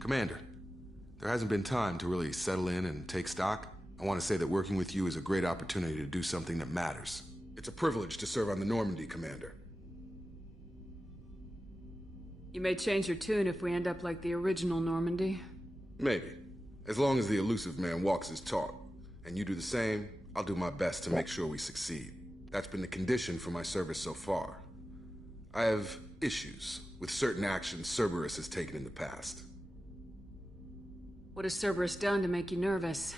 Commander, there hasn't been time to really settle in and take stock. I want to say that working with you is a great opportunity to do something that matters. It's a privilege to serve on the Normandy, Commander. You may change your tune if we end up like the original Normandy. Maybe. As long as the elusive man walks his talk, and you do the same, I'll do my best to make sure we succeed. That's been the condition for my service so far. I have issues with certain actions Cerberus has taken in the past. What has Cerberus done to make you nervous?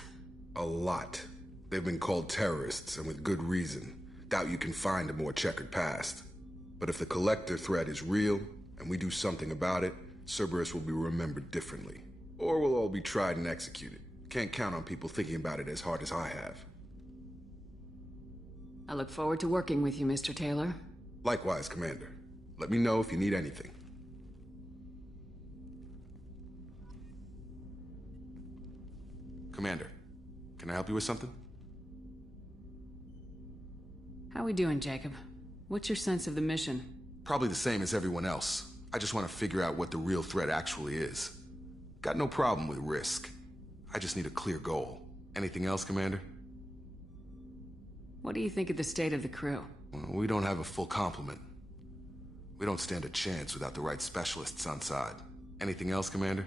A lot. They've been called terrorists, and with good reason. Doubt you can find a more checkered past. But if the Collector threat is real, and we do something about it, Cerberus will be remembered differently. Or we'll all be tried and executed. Can't count on people thinking about it as hard as I have. I look forward to working with you, Mr. Taylor. Likewise, Commander. Let me know if you need anything. Commander, can I help you with something? How we doing, Jacob? What's your sense of the mission? Probably the same as everyone else. I just want to figure out what the real threat actually is. Got no problem with risk. I just need a clear goal. Anything else, Commander? What do you think of the state of the crew? Well, we don't have a full complement. We don't stand a chance without the right specialists on side. Anything else, Commander?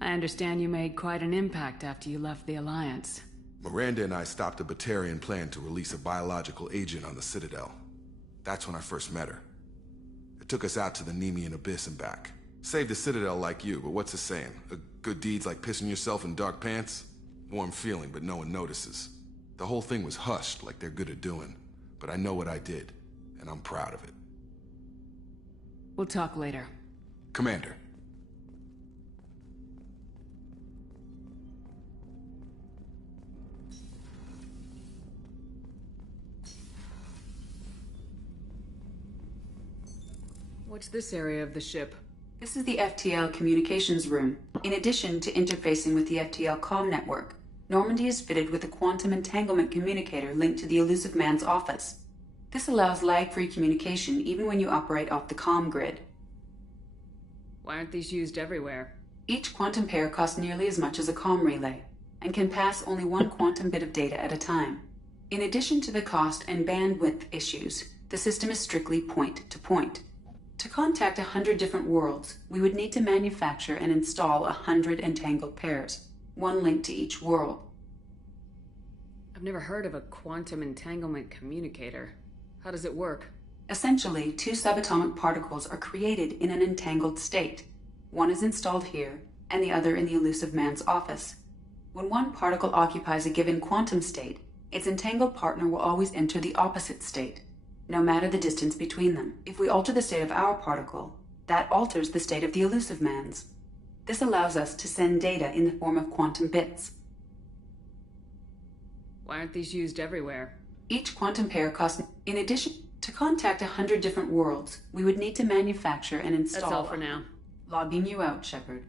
I understand you made quite an impact after you left the Alliance. Miranda and I stopped a Batarian plan to release a biological agent on the Citadel. That's when I first met her. It took us out to the Nemean Abyss and back. Saved the Citadel like you, but what's the saying? A good deed's like pissing yourself in dark pants? Warm feeling, but no one notices. The whole thing was hushed like they're good at doing. But I know what I did, and I'm proud of it. We'll talk later. Commander. What's this area of the ship? This is the FTL communications room. In addition to interfacing with the FTL comm network, Normandy is fitted with a quantum entanglement communicator linked to the elusive man's office. This allows lag-free communication even when you operate off the comm grid. Why aren't these used everywhere? Each quantum pair costs nearly as much as a comm relay, and can pass only one quantum bit of data at a time. In addition to the cost and bandwidth issues, the system is strictly point-to-point. To contact 100 different worlds, we would need to manufacture and install 100 entangled pairs, one linked to each world. I've never heard of a quantum entanglement communicator. How does it work? Essentially, two subatomic particles are created in an entangled state. One is installed here, and the other in the elusive man's office. When one particle occupies a given quantum state, its entangled partner will always enter the opposite state, no matter the distance between them. If we alter the state of our particle, that alters the state of the elusive man's. This allows us to send data in the form of quantum bits. Why aren't these used everywhere? Each quantum pair costs... In addition, to contact 100 different worlds, we would need to manufacture and install... That's all for now. Logging you out, Shepard.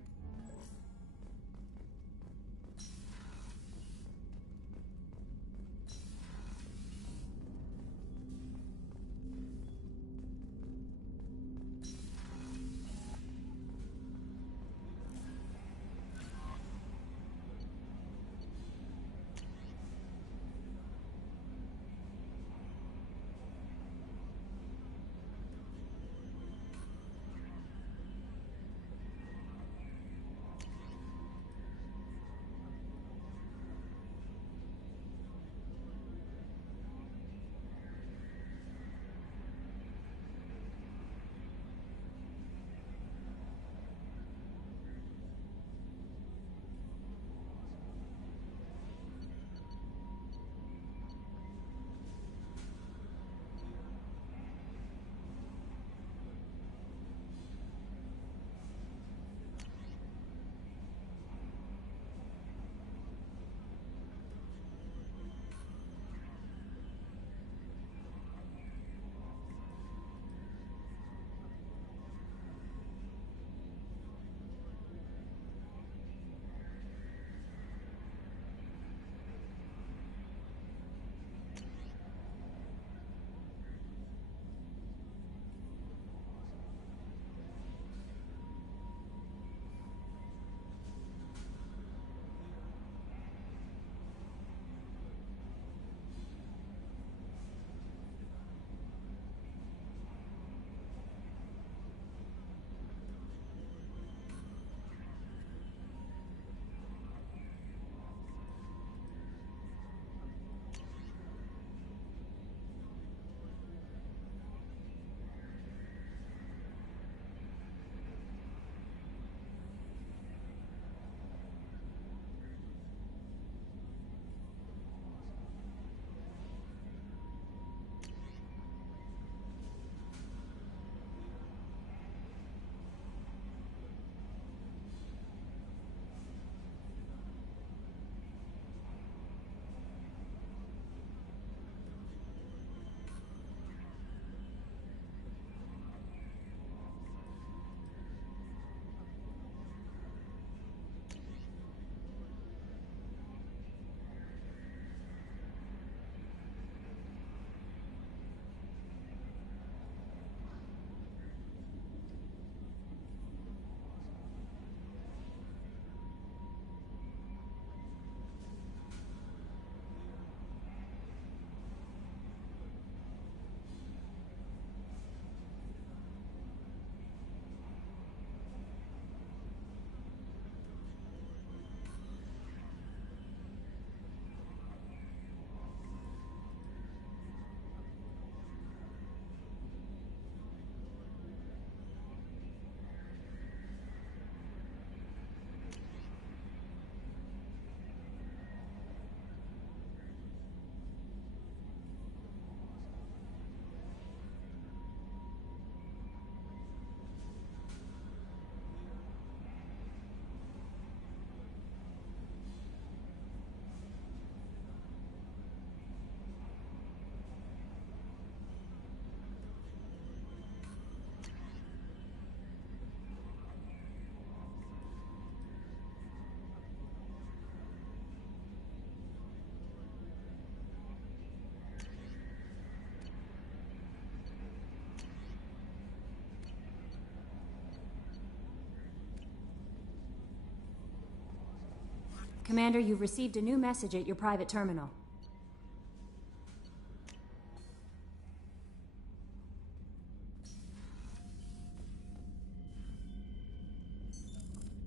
Commander, you've received a new message at your private terminal.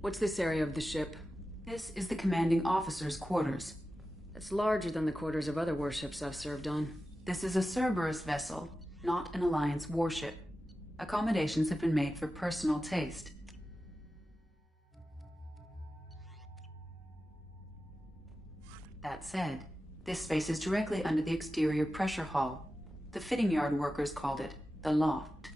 What's this area of the ship? This is the commanding officer's quarters. It's larger than the quarters of other warships I've served on. This is a Cerberus vessel, not an Alliance warship. Accommodations have been made for personal taste. That said, this space is directly under the exterior pressure hull. The fitting yard workers called it the loft.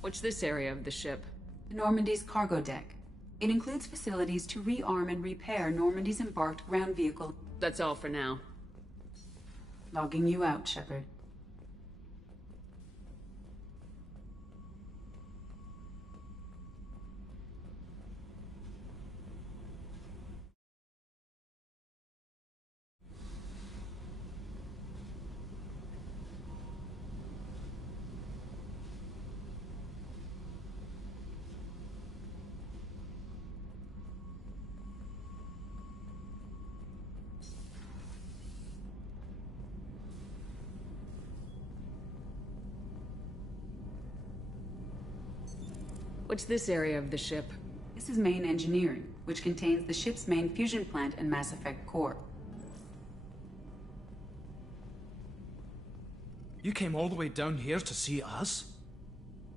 What's this area of the ship? Normandy's cargo deck. It includes facilities to rearm and repair Normandy's embarked ground vehicle. That's all for now. Logging you out, Shepard. What's this area of the ship? This is main engineering, which contains the ship's main fusion plant and Mass Effect core. You came all the way down here to see us?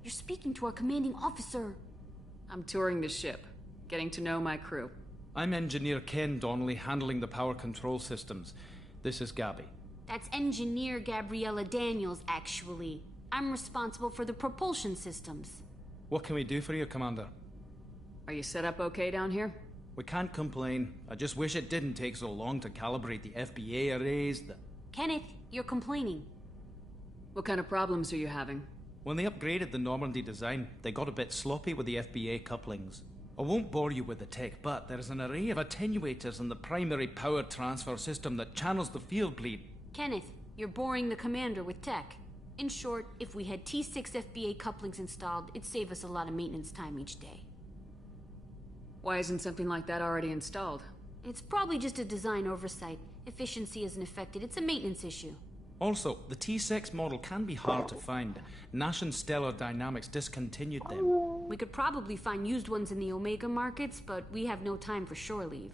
You're speaking to our commanding officer. I'm touring the ship, getting to know my crew. I'm Engineer Ken Donnelly, handling the power control systems. This is Gabby. That's Engineer Gabriella Daniels, actually. I'm responsible for the propulsion systems. What can we do for you, Commander? Are you set up okay down here? We can't complain. I just wish it didn't take so long to calibrate the FBA arrays. Kenneth, you're complaining. What kind of problems are you having? When they upgraded the Normandy design, they got a bit sloppy with the FBA couplings. I won't bore you with the tech, but there is an array of attenuators in the primary power transfer system that channels the field bleed. Kenneth, you're boring the commander with tech. In short, if we had T6 FBA couplings installed, it'd save us a lot of maintenance time each day. Why isn't something like that already installed? It's probably just a design oversight. Efficiency isn't affected. It's a maintenance issue. Also, the T6 model can be hard to find. Nash and Stellar Dynamics discontinued them. We could probably find used ones in the Omega markets, but we have no time for shore leave.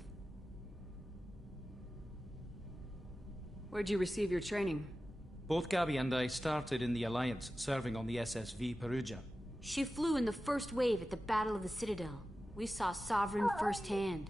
Where'd you receive your training? Both Gabby and I started in the Alliance, serving on the SSV Perugia. She flew in the first wave at the Battle of the Citadel. We saw Sovereign firsthand.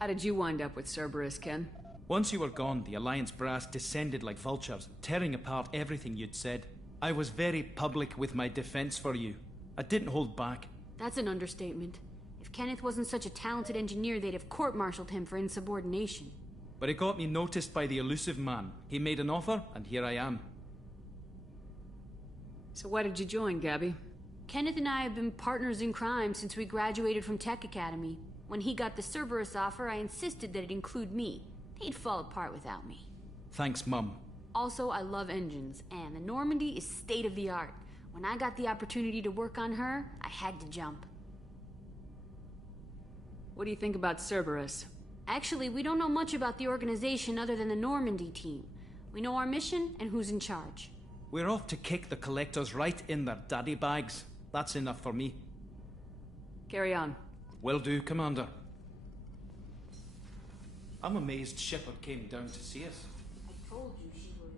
How did you wind up with Cerberus, Ken? Once you were gone, the Alliance brass descended like vultures, tearing apart everything you'd said. I was very public with my defense for you. I didn't hold back. That's an understatement. If Kenneth wasn't such a talented engineer, they'd have court-martialed him for insubordination. But it got me noticed by the elusive man. He made an offer, and here I am. So why did you join, Gabby? Kenneth and I have been partners in crime since we graduated from Tech Academy. When he got the Cerberus offer, I insisted that it include me. they'd fall apart without me. Thanks, Mum. Also, I love engines, and the Normandy is state-of-the-art. When I got the opportunity to work on her, I had to jump. What do you think about Cerberus? Actually, we don't know much about the organization other than the Normandy team. We know our mission and who's in charge. We're off to kick the collectors right in their daddy bags. That's enough for me. Carry on. Will do, Commander. I'm amazed Shepard came down to see us. I told you she would.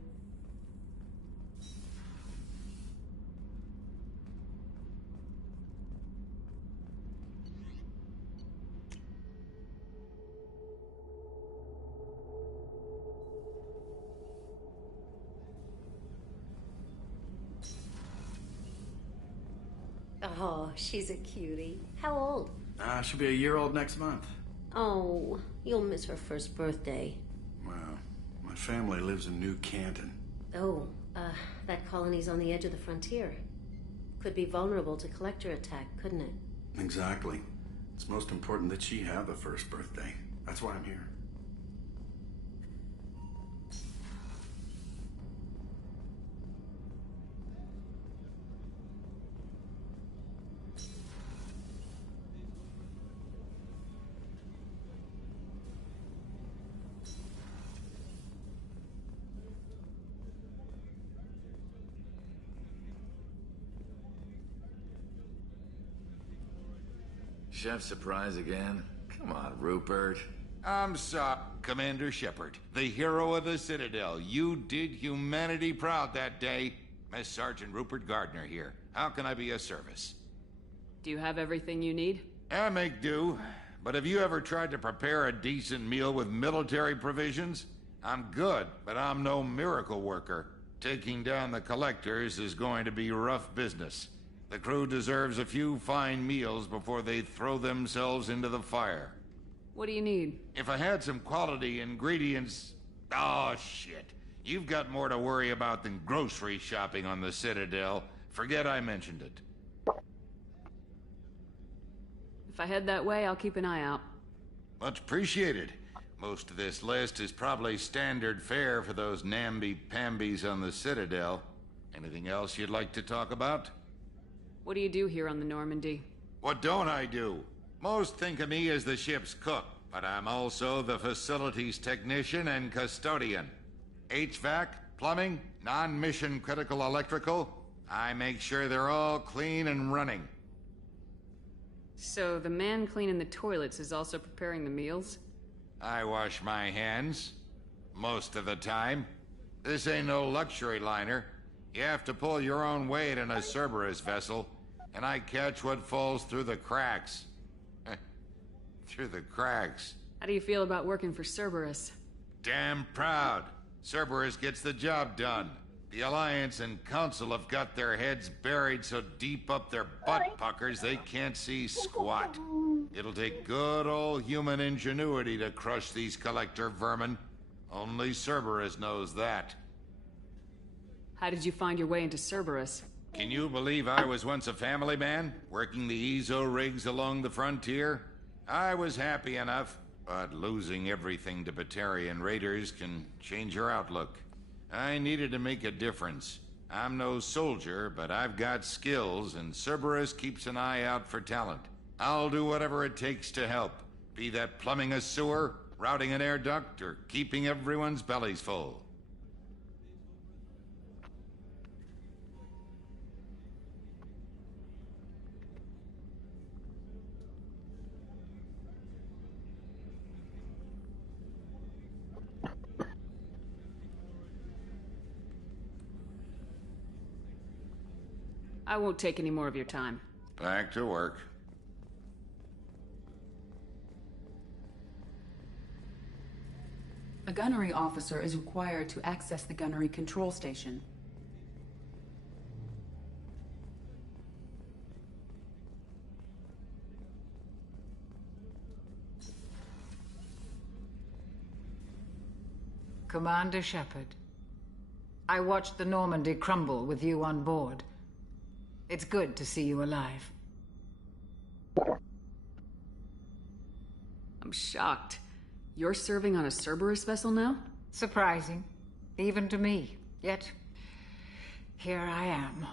Oh, she's a cutie. How old? She'll be a year old next month. Oh, you'll miss her first birthday. Well, my family lives in New Canton. Oh, that colony's on the edge of the frontier. Could be vulnerable to collector attack, couldn't it? Exactly. It's most important that she have a first birthday. That's why I'm here. Chef surprise again? Come on, Rupert. I'm sorry, Commander Shepard, the hero of the Citadel. You did humanity proud that day. Miss Sergeant Rupert Gardner here. How can I be of service? Do you have everything you need? I make do. But have you ever tried to prepare a decent meal with military provisions? I'm good, but I'm no miracle worker. Taking down the collectors is going to be rough business. The crew deserves a few fine meals before they throw themselves into the fire. What do you need? If I had some quality ingredients... Oh, shit. You've got more to worry about than grocery shopping on the Citadel. Forget I mentioned it. If I head that way, I'll keep an eye out. Much appreciated. Most of this list is probably standard fare for those namby-pambies on the Citadel. Anything else you'd like to talk about? What do you do here on the Normandy? What don't I do? Most think of me as the ship's cook, but I'm also the facilities technician and custodian. HVAC, plumbing, non-mission critical electrical. I make sure they're all clean and running. So the man cleaning the toilets is also preparing the meals? I wash my hands. Most of the time. This ain't no luxury liner. You have to pull your own weight in a Cerberus vessel, and I catch what falls through the cracks. Through the cracks. How do you feel about working for Cerberus? Damn proud. Cerberus gets the job done. The Alliance and Council have got their heads buried so deep up their butt puckers they can't see squat. It'll take good old human ingenuity to crush these collector vermin. Only Cerberus knows that. How did you find your way into Cerberus? Can you believe I was once a family man, working the EZO rigs along the frontier? I was happy enough, but losing everything to Batarian raiders can change your outlook. I needed to make a difference. I'm no soldier, but I've got skills, and Cerberus keeps an eye out for talent. I'll do whatever it takes to help, be that plumbing a sewer, routing an air duct, or keeping everyone's bellies full. I won't take any more of your time. Back to work. A gunnery officer is required to access the gunnery control station. Commander Shepard, I watched the Normandy crumble with you on board. It's good to see you alive. I'm shocked. You're serving on a Cerberus vessel now? Surprising. Even to me. Yet, here I am.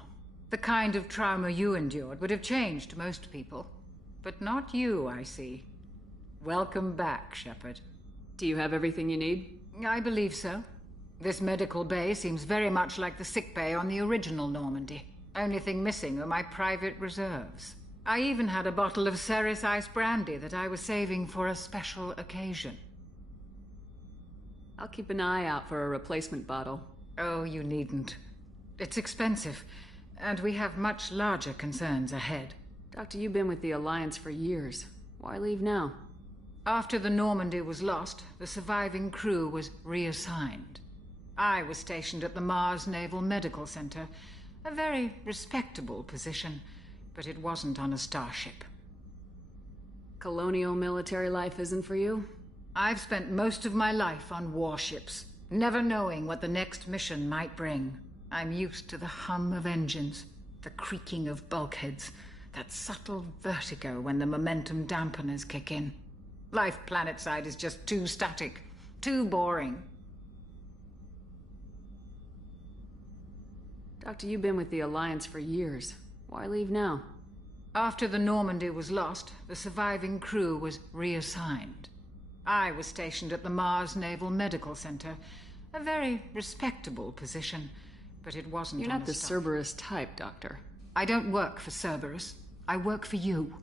The kind of trauma you endured would have changed most people. But not you, I see. Welcome back, Shepard. Do you have everything you need? I believe so. This medical bay seems very much like the sick bay on the original Normandy. Only thing missing are my private reserves. I even had a bottle of Ceres Ice brandy that I was saving for a special occasion. I'll keep an eye out for a replacement bottle. Oh, you needn't. It's expensive, and we have much larger concerns ahead. Doctor, you've been with the Alliance for years. Why leave now? After the Normandy was lost, the surviving crew was reassigned. I was stationed at the Mars Naval Medical Center, a very respectable position, but it wasn't on a starship. Colonial military life isn't for you? I've spent most of my life on warships, never knowing what the next mission might bring. I'm used to the hum of engines, the creaking of bulkheads, that subtle vertigo when the momentum dampeners kick in. Life planetside is just too static, too boring. Doctor, you've been with the Alliance for years. Why leave now? After the Normandy was lost, the surviving crew was reassigned. I was stationed at the Mars Naval Medical Center, a very respectable position, but it wasn't. You're not the Cerberus type, Doctor. I don't work for Cerberus. I work for you.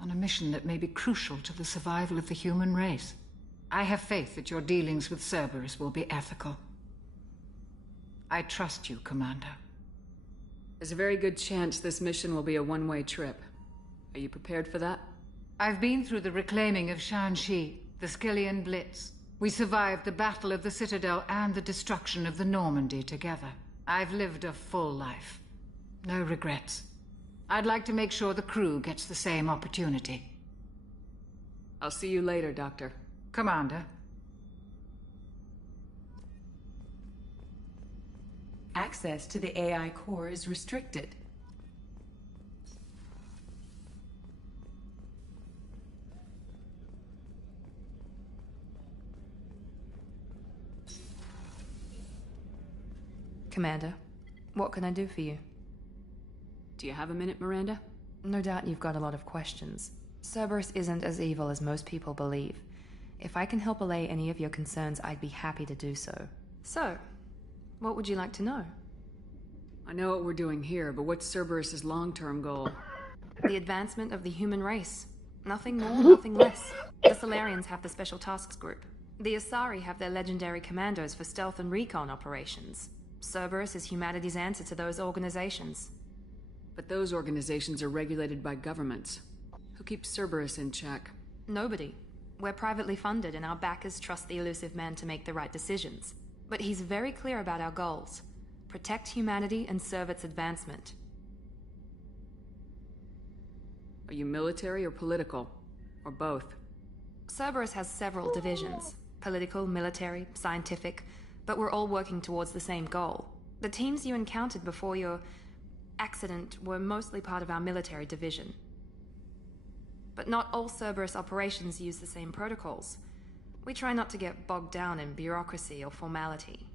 On a mission that may be crucial to the survival of the human race. I have faith that your dealings with Cerberus will be ethical. I trust you, Commander. There's a very good chance this mission will be a one-way trip. Are you prepared for that? I've been through the reclaiming of Shanxi, the Skillian Blitz. We survived the Battle of the Citadel and the destruction of the Normandy together. I've lived a full life. No regrets. I'd like to make sure the crew gets the same opportunity. I'll see you later, Doctor. Commander. Access to the AI core is restricted. Commander, what can I do for you? Do you have a minute, Miranda? No doubt you've got a lot of questions. Cerberus isn't as evil as most people believe. If I can help allay any of your concerns, I'd be happy to do so. So, what would you like to know? I know what we're doing here, but what's Cerberus's long-term goal? The advancement of the human race. Nothing more, nothing less. The Solarians have the Special Tasks Group. The Asari have their legendary commandos for stealth and recon operations. Cerberus is humanity's answer to those organizations. But those organizations are regulated by governments. Who keeps Cerberus in check? Nobody. We're privately funded and our backers trust the elusive man to make the right decisions. But he's very clear about our goals. Protect humanity and serve its advancement. Are you military or political? Or both? Cerberus has several divisions. Political, military, scientific. But we're all working towards the same goal. The teams you encountered before your accident were mostly part of our military division. But not all Cerberus operations use the same protocols. We try not to get bogged down in bureaucracy or formality.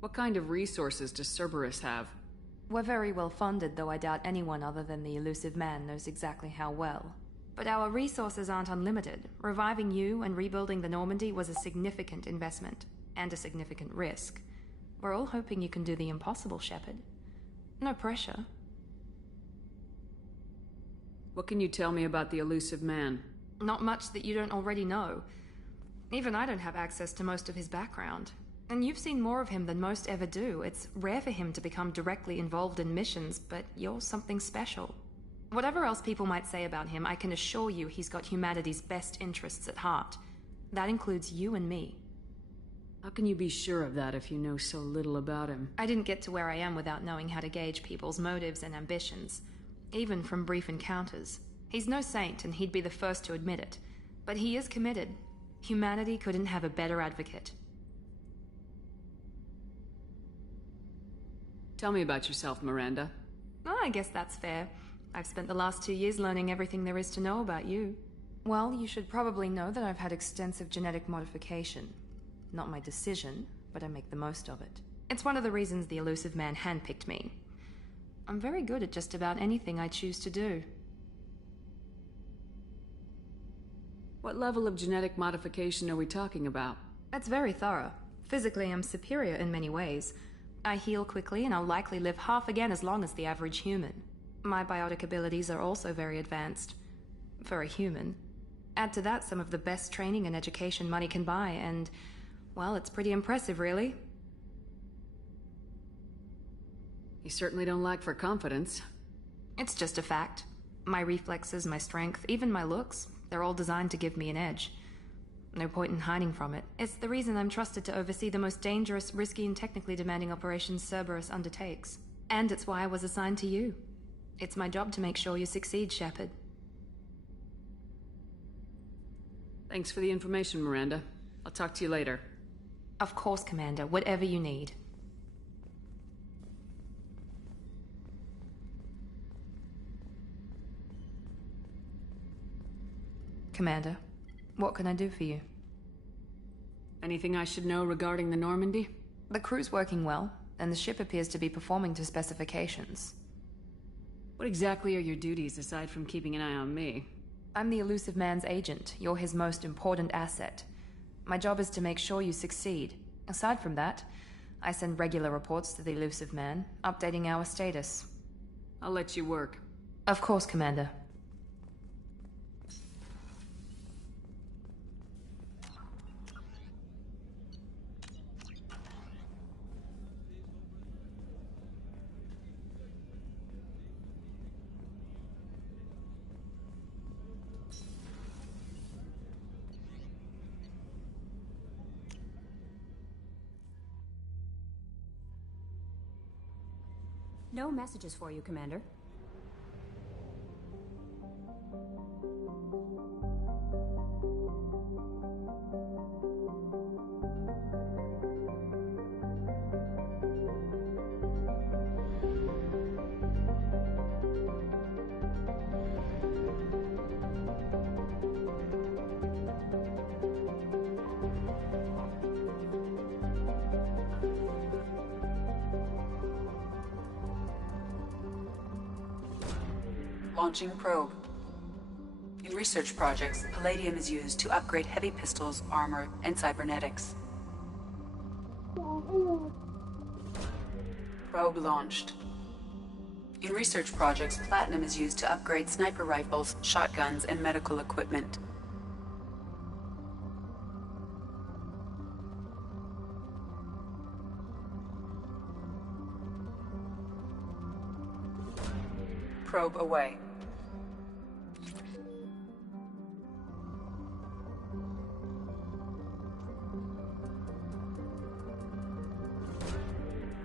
What kind of resources does Cerberus have? We're very well funded, though I doubt anyone other than the elusive man knows exactly how well. But our resources aren't unlimited. Reviving you and rebuilding the Normandy was a significant investment. And a significant risk. We're all hoping you can do the impossible, Shepard. No pressure. What can you tell me about the elusive man? Not much that you don't already know. Even I don't have access to most of his background. And you've seen more of him than most ever do. It's rare for him to become directly involved in missions, but you're something special. Whatever else people might say about him, I can assure you he's got humanity's best interests at heart. That includes you and me. How can you be sure of that if you know so little about him? I didn't get to where I am without knowing how to gauge people's motives and ambitions, even from brief encounters. He's no saint, and he'd be the first to admit it. But he is committed. Humanity couldn't have a better advocate. Tell me about yourself, Miranda. Oh, I guess that's fair. I've spent the last 2 years learning everything there is to know about you. Well, you should probably know that I've had extensive genetic modification. Not my decision, but I make the most of it. It's one of the reasons the elusive man handpicked me. I'm very good at just about anything I choose to do. What level of genetic modification are we talking about? That's very thorough. Physically, I'm superior in many ways. I heal quickly, and I'll likely live half again as long as the average human. My biotic abilities are also very advanced. For a human. Add to that some of the best training and education money can buy, and, well, it's pretty impressive, really. You certainly don't lack for confidence. It's just a fact. My reflexes, my strength, even my looks, they're all designed to give me an edge. No point in hiding from it. It's the reason I'm trusted to oversee the most dangerous, risky, and technically demanding operations Cerberus undertakes. And it's why I was assigned to you. It's my job to make sure you succeed, Shepard. Thanks for the information, Miranda. I'll talk to you later. Of course, Commander. Whatever you need. Commander, what can I do for you? Anything I should know regarding the Normandy? The crew's working well, and the ship appears to be performing to specifications. What exactly are your duties aside from keeping an eye on me? I'm the elusive man's agent. You're his most important asset. My job is to make sure you succeed. Aside from that, I send regular reports to the elusive man, updating our status. I'll let you work. Of course, Commander. No messages for you, Commander. Launching probe. In research projects, palladium is used to upgrade heavy pistols, armor, and cybernetics. Probe launched. In research projects, platinum is used to upgrade sniper rifles, shotguns, and medical equipment. Probe away.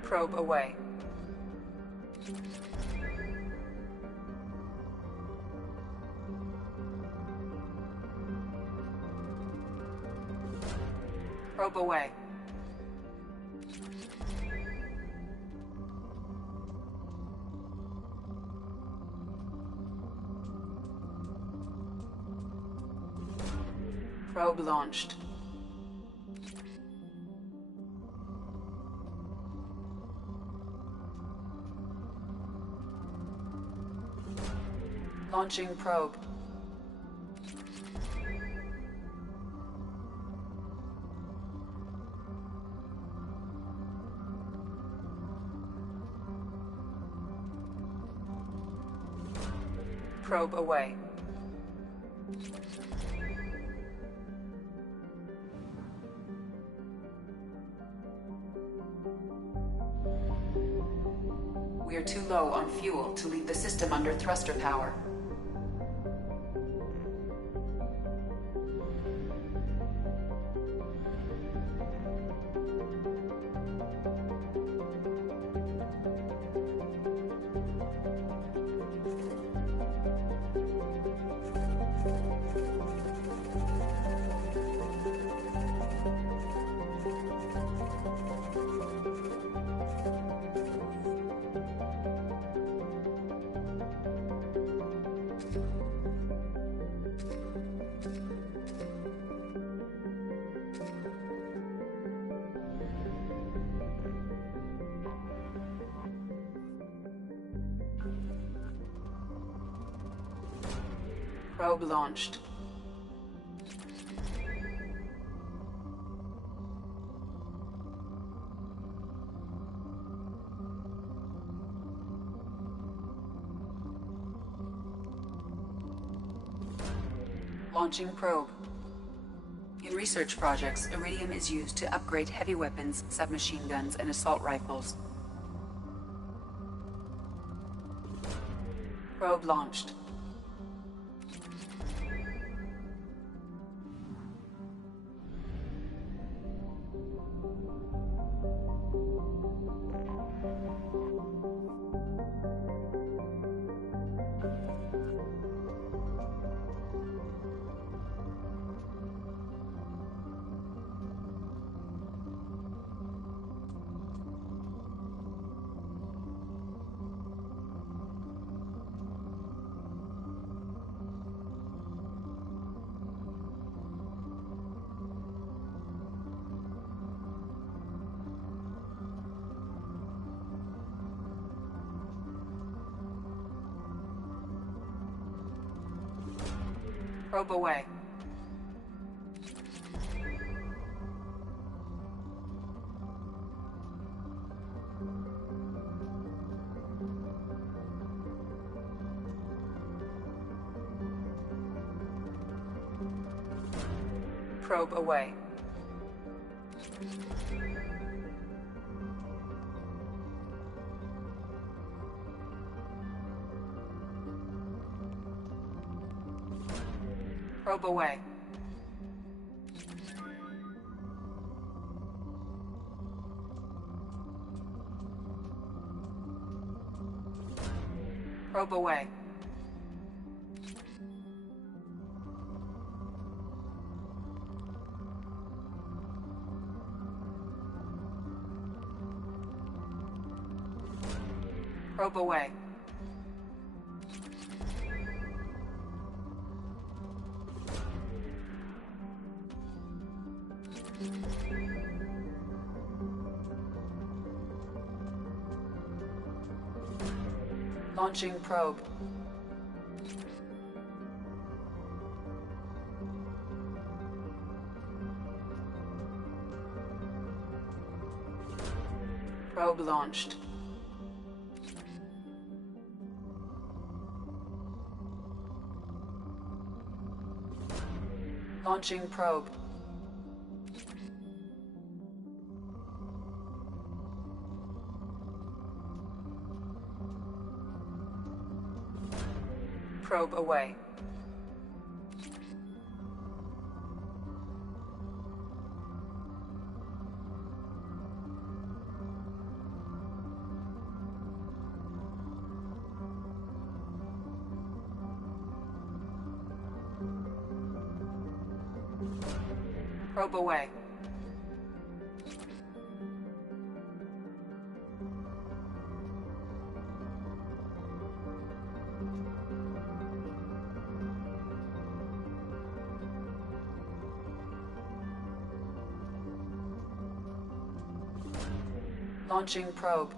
Probe away. Probe away. Probe launched. Launching probe. Probe away. We are too low on fuel to leave the system under thruster power. Probe launched. Launching probe. In research projects, iridium is used to upgrade heavy weapons, submachine guns, and assault rifles. Probe launched. Probe away. Probe away. Probe away. Probe away. Probe away. Launching probe. Probe launched. Launching probe. Probe away. Probe away. Launching probe.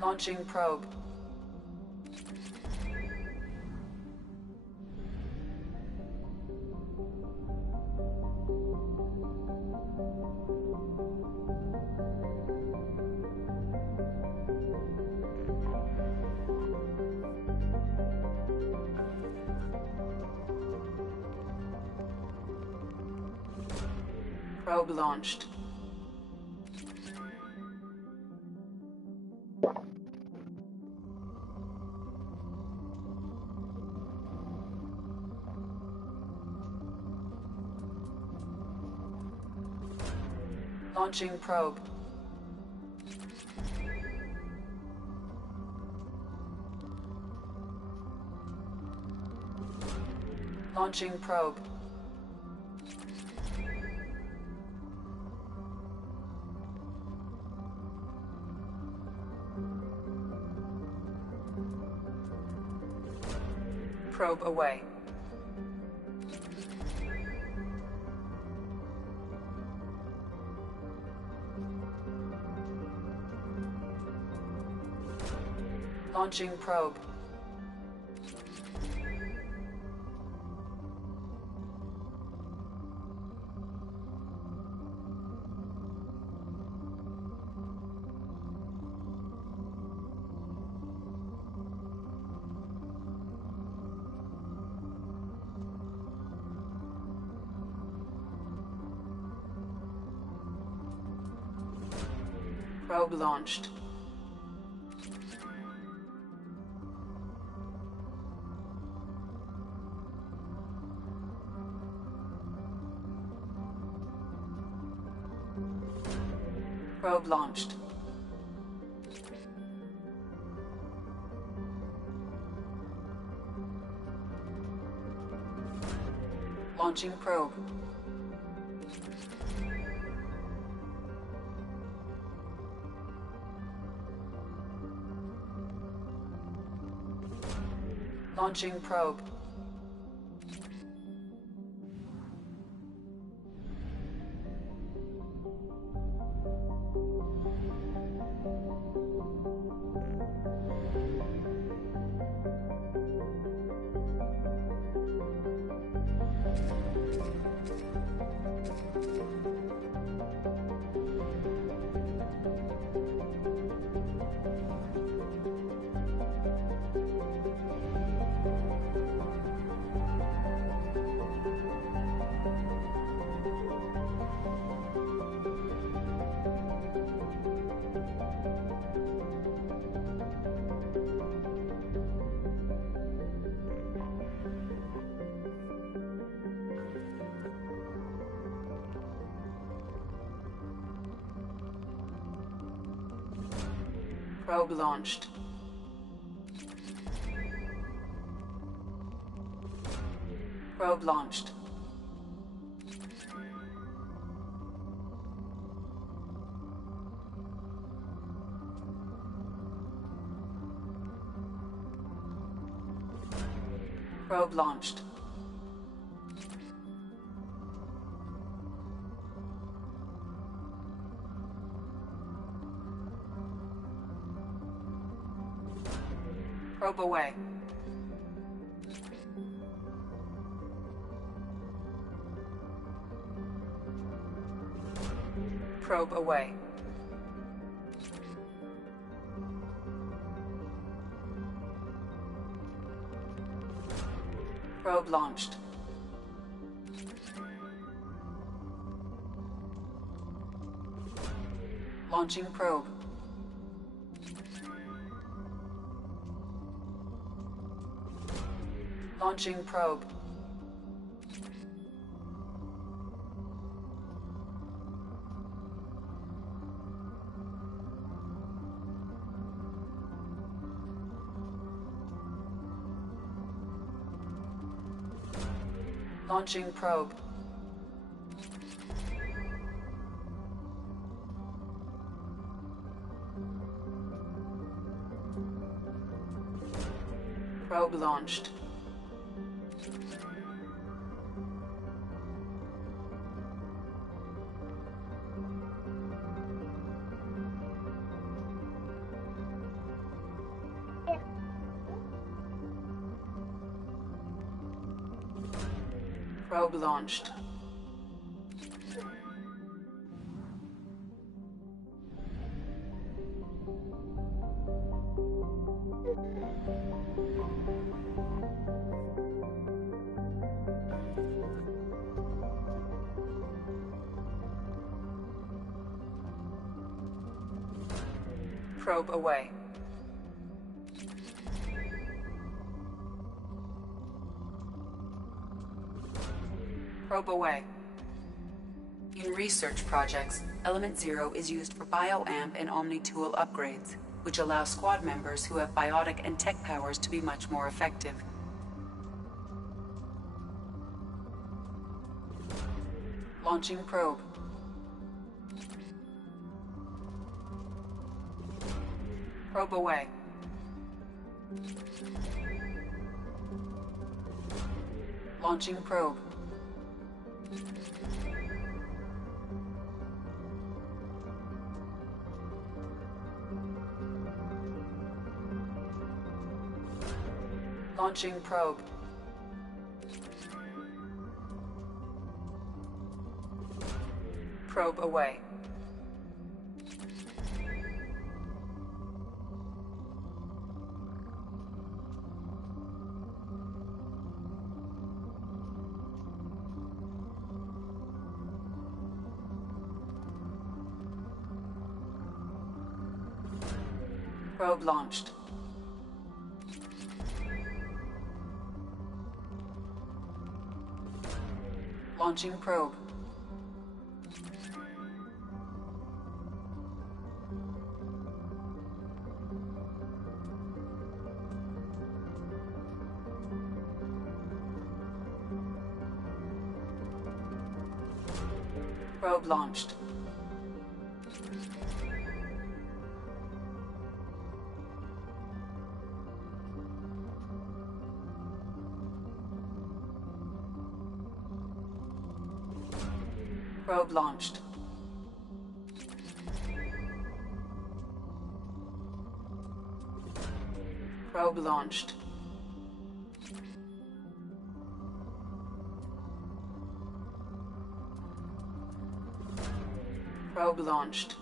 Launching probe. Probe launched. Launching probe. Launching probe. Probe away. Launching probe. Probe launched. Probe launched. Launching probe. Launching probe. Probe launched. Probe launched. Probe launched. Probe away. Probe away. Probe launched. Launching probe. Launching probe. Launching probe. Probe launched. Probe launched. Probe away. Probe away. In research projects, Element Zero is used for bioamp and Omni-tool upgrades, which allow squad members who have biotic and tech powers to be much more effective. Launching probe. Probe away. Launching probe. Launching probe. Probe away. Probe launched. Launching probe. Probe launched. Probe launched. Probe launched. Probe launched.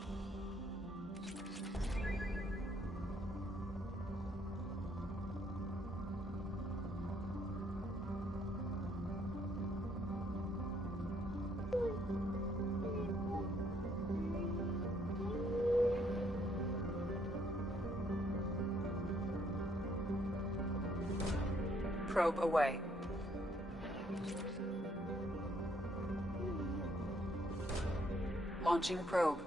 Probe away. Launching probe.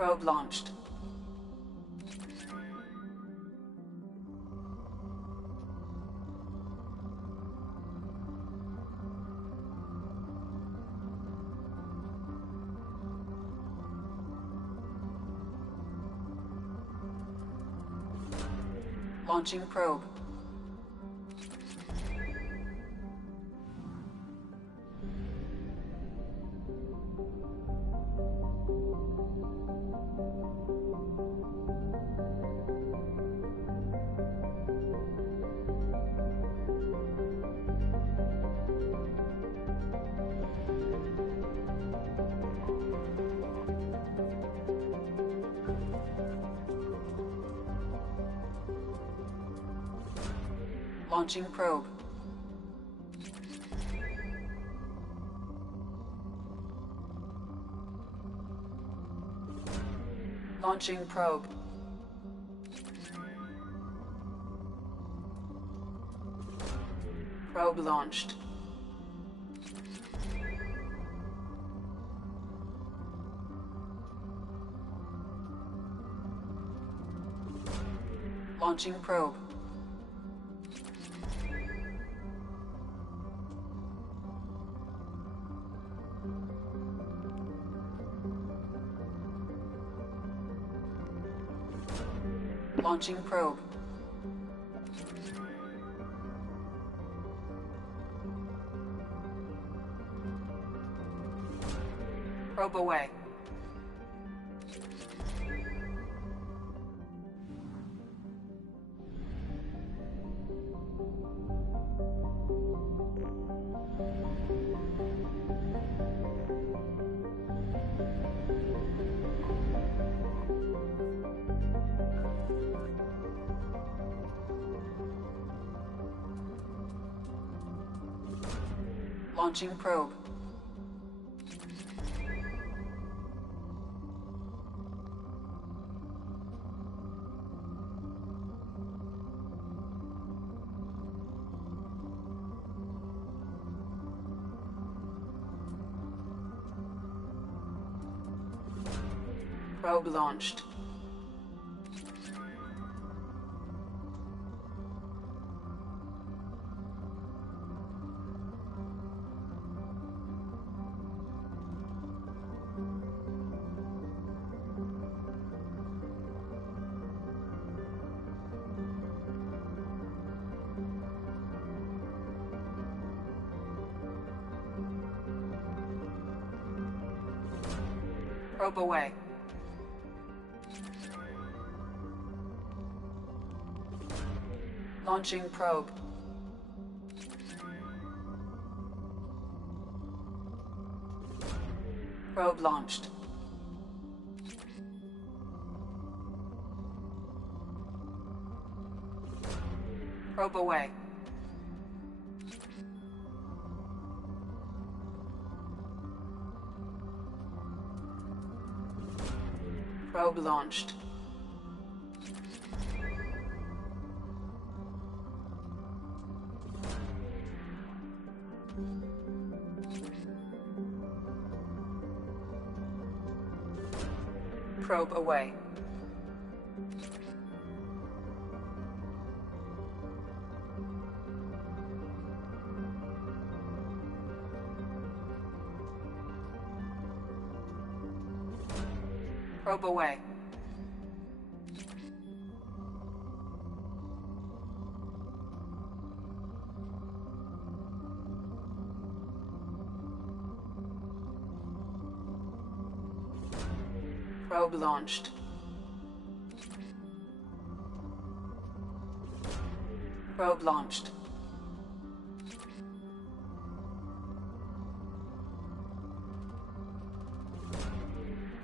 Probe launched. Launching probe. Launching probe. Launching probe. Probe launched. Launching probe. Launching probe. Probe away. Launching probe. Probe launched. Probe away. Launching probe. Probe launched. Probe away. Probe launched. Probe away. Probe away. Probe launched. Probe launched.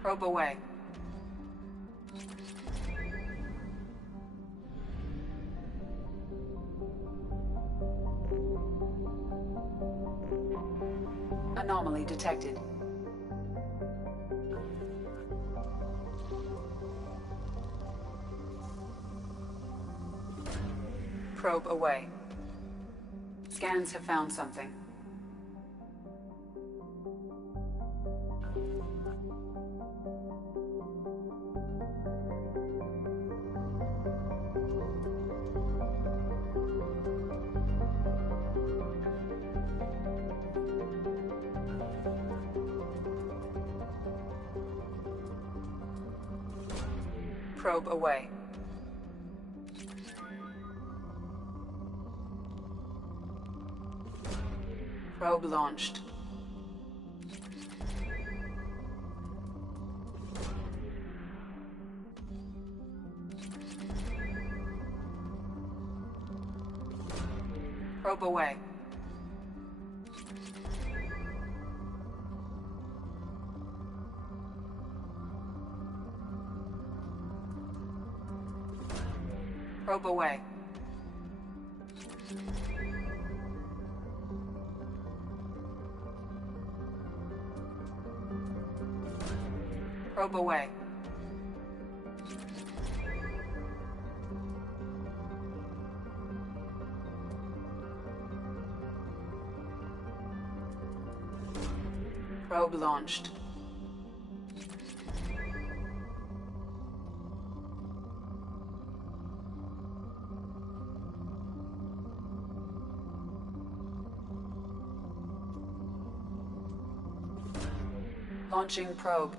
Probe away. Anomaly detected. Probe away. Scans have found something. Probe away. Probe launched. Probe away. Probe away. Probe away. Probe launched. Launching probe.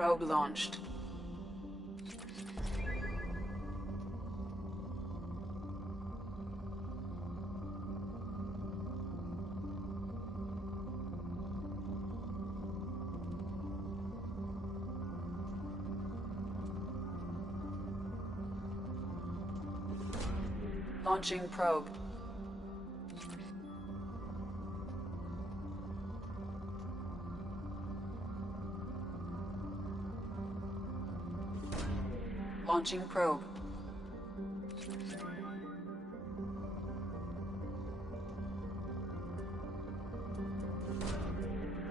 Probe launched. Launching probe. Launching probe.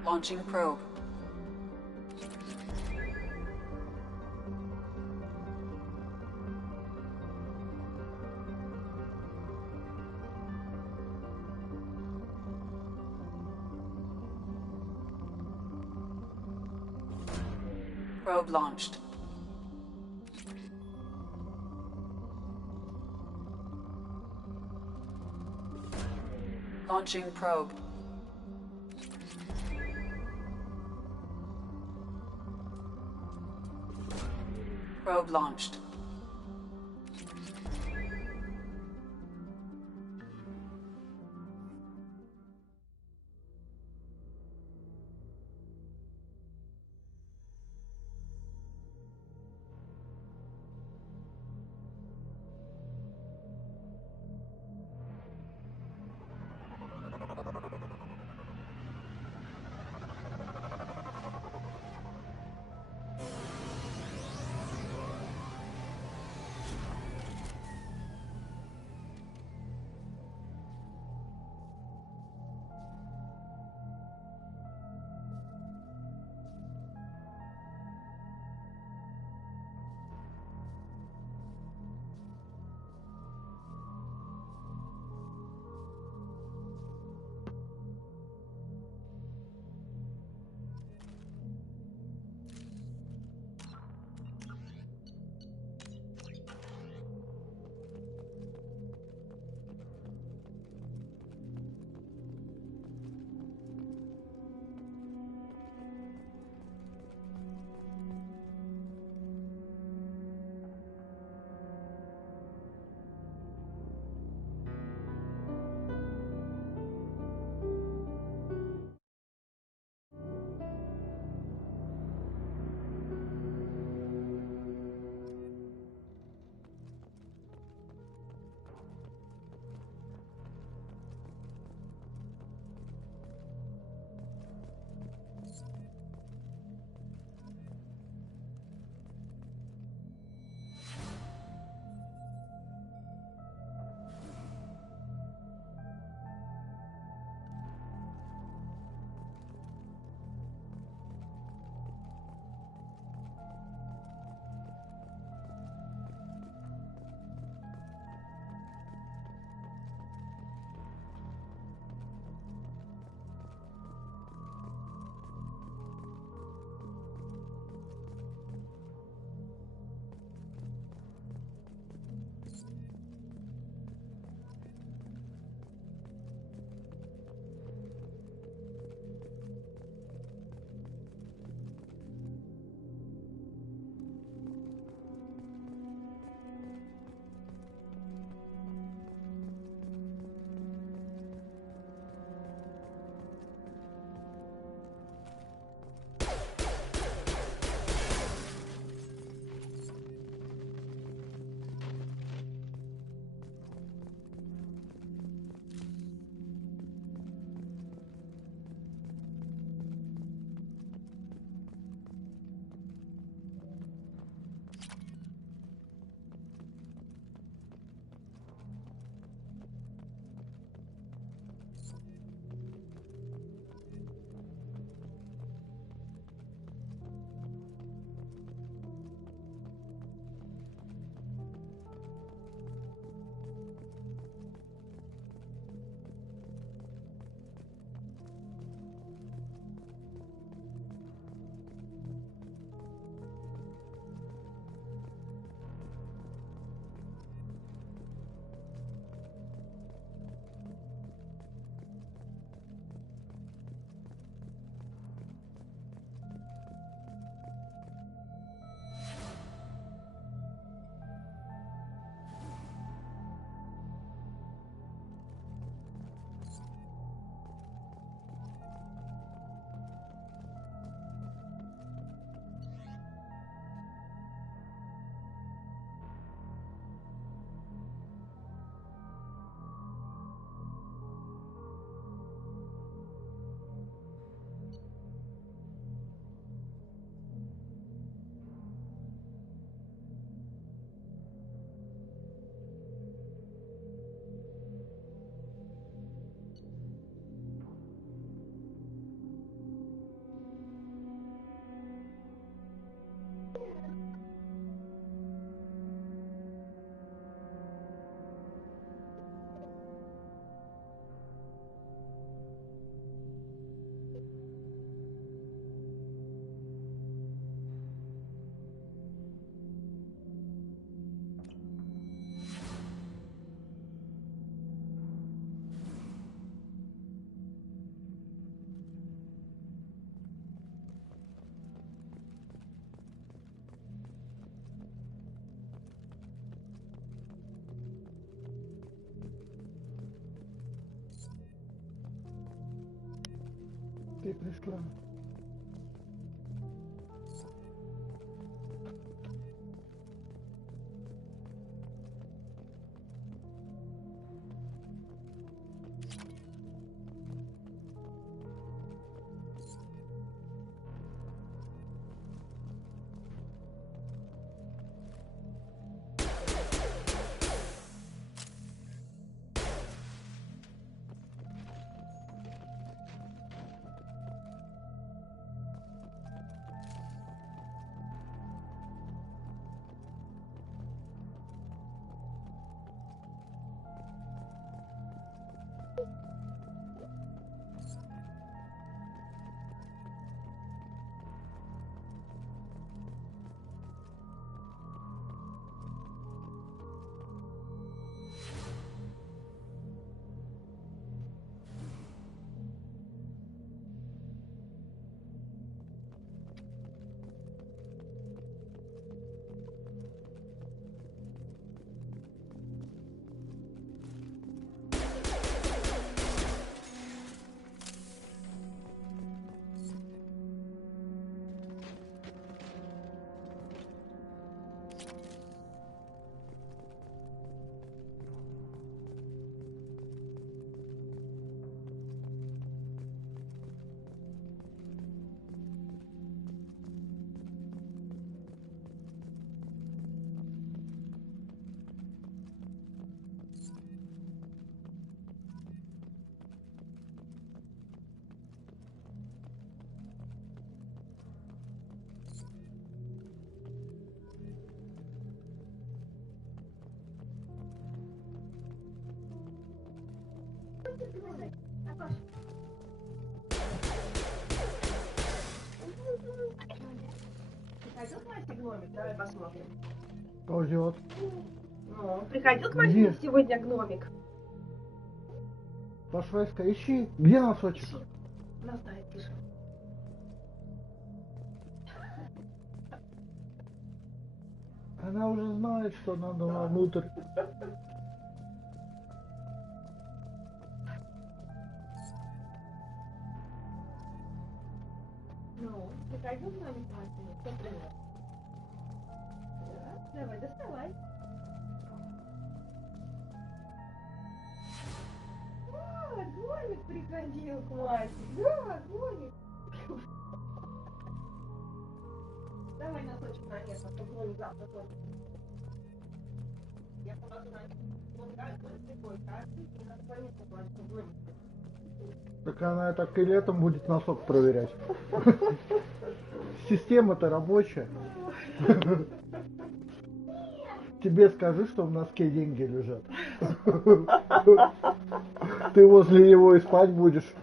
Launching probe. Probe launched. Launching probe. Probe launched. ты пришла. Приходил к Васе гномик? Давай посмотрим. Пойдет. Ну, приходил к Васе сегодня гномик? Пошвайска, ищи. Где носочек? Она знает, тише. Она уже знает, что надо вовнутрь. Ну, приходил гномик к Васе? Кто принес? Да, давай, доставай. Да, гномик приходил к Васе. Да, гномик. Давай носочек на место, чтобы гномик завтра тоже. Я положу на место. Он каждый приходит, каждый, и надо по месту положить, чтобы гномик. Так она так и летом будет носок проверять. Система-то рабочая. Тебе скажи, что в носке деньги лежат. Ты возле него и спать будешь.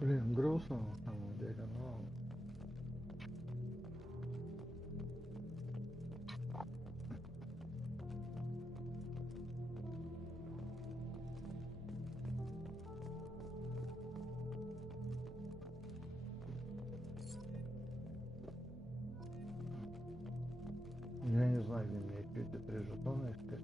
Блин, грустно на самом деле, но... Я не знаю, где мне эти 3 жетона искать.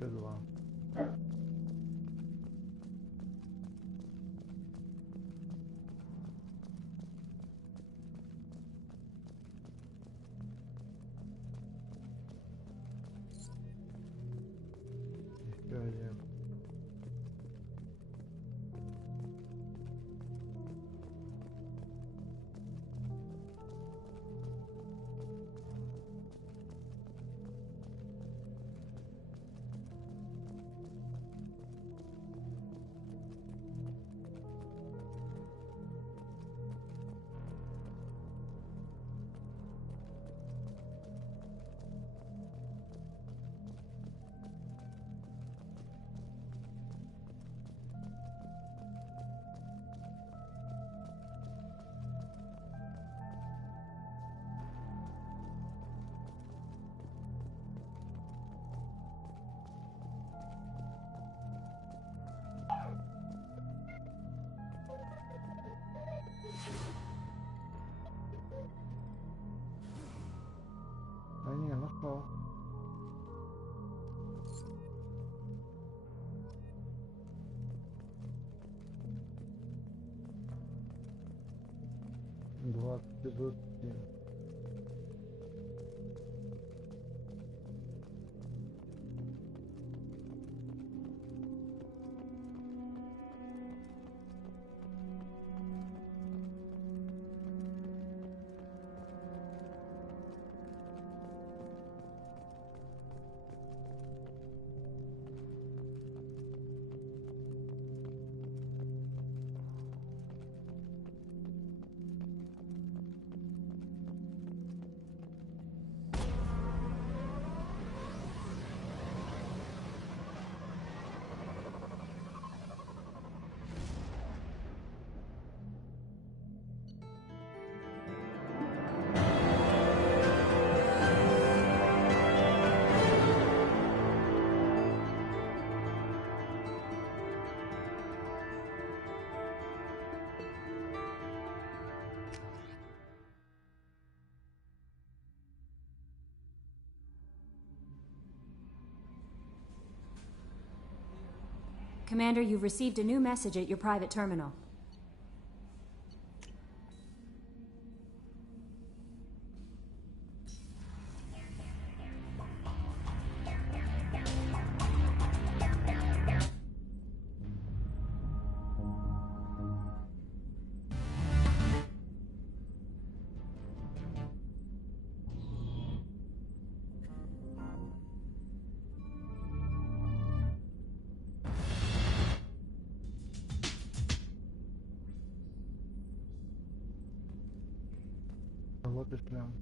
P2. Еще один. А не, нашел. Двадцать идут. Commander, you've received a new message at your private terminal. Вот и прям.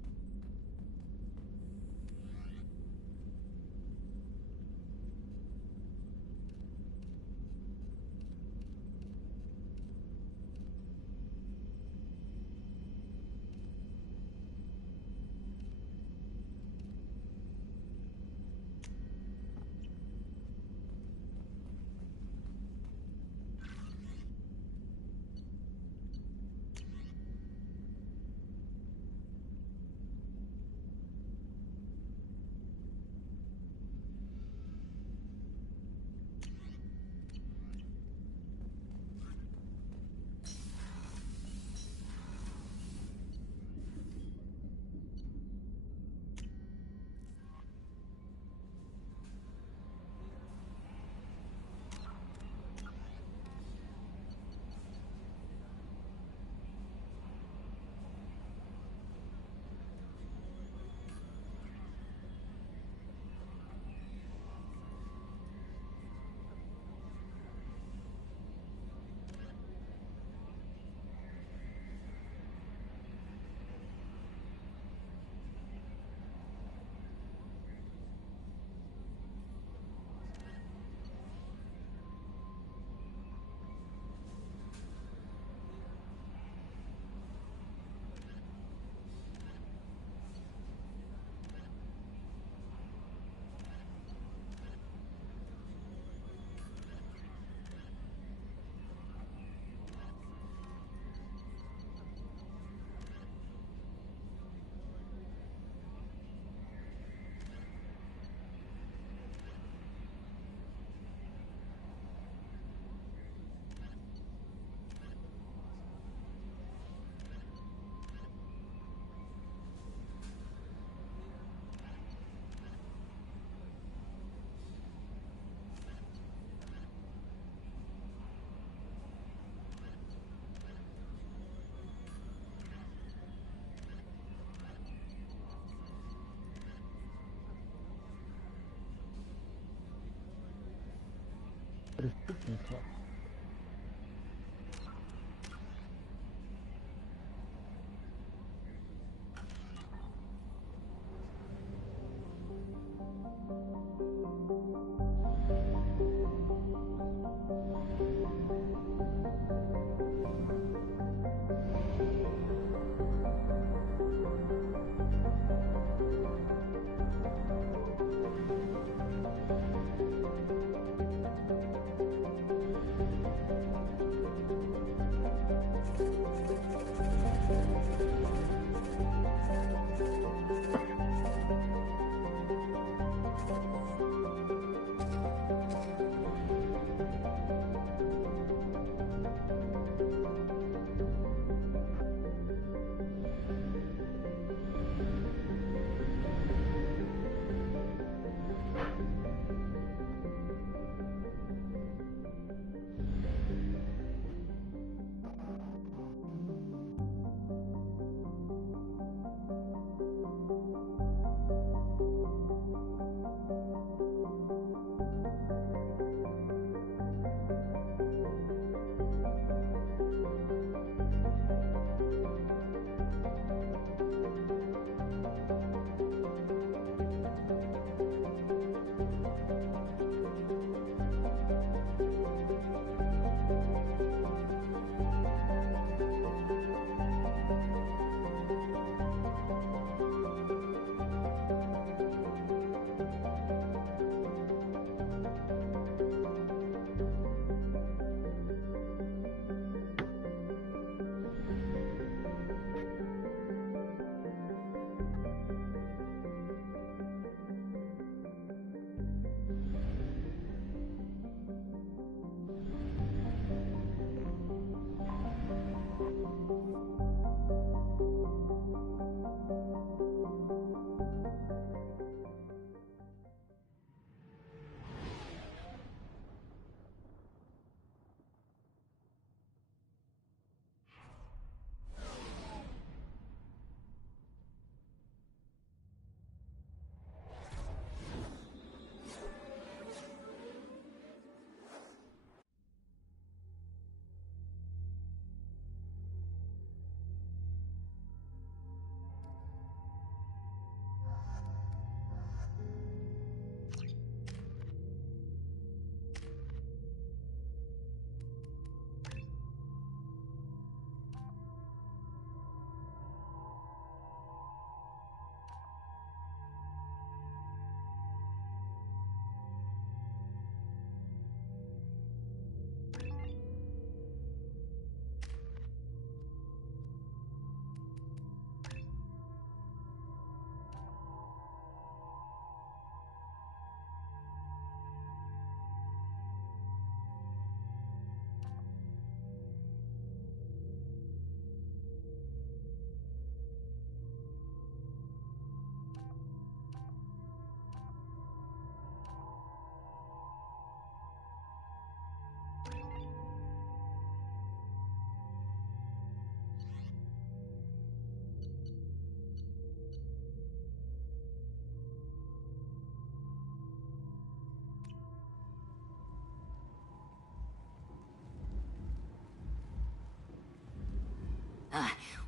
Okay.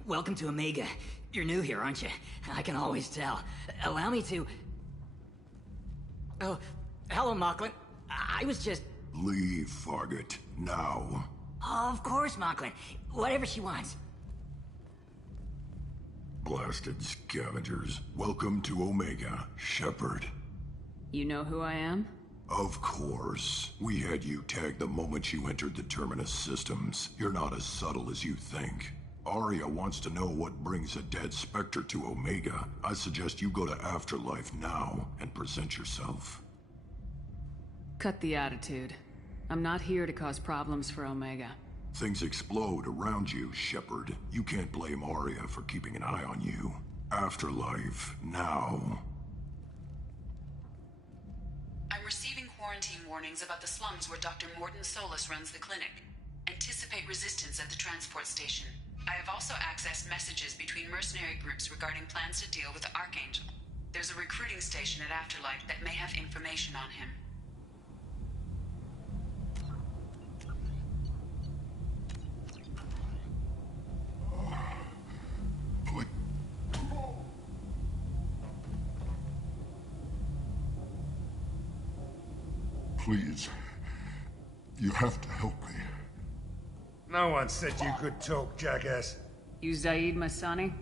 Welcome to Omega. You're new here, aren't you? I can always tell. Allow me to... Oh, hello, Mocklin. I was just... Leave, Fargate. Now. Of course, Mocklin. Whatever she wants. Blasted scavengers. Welcome to Omega, Shepard. You know who I am? Of course. We had you tagged the moment you entered the Terminus systems. You're not as subtle as you think. Arya wants to know what brings a dead Spectre to Omega. I suggest you go to Afterlife now and present yourself. Cut the attitude. I'm not here to cause problems for Omega. Things explode around you, Shepard. You can't blame Arya for keeping an eye on you. Afterlife, now. I'm receiving quarantine warnings about the slums where Dr. Mordin Solus runs the clinic. Anticipate resistance at the transport station. I have also accessed messages between mercenary groups regarding plans to deal with the Archangel. There's a recruiting station at Afterlife that may have information on him. Please. You have to help me. No one said you could talk, jackass. You Zaid Masani?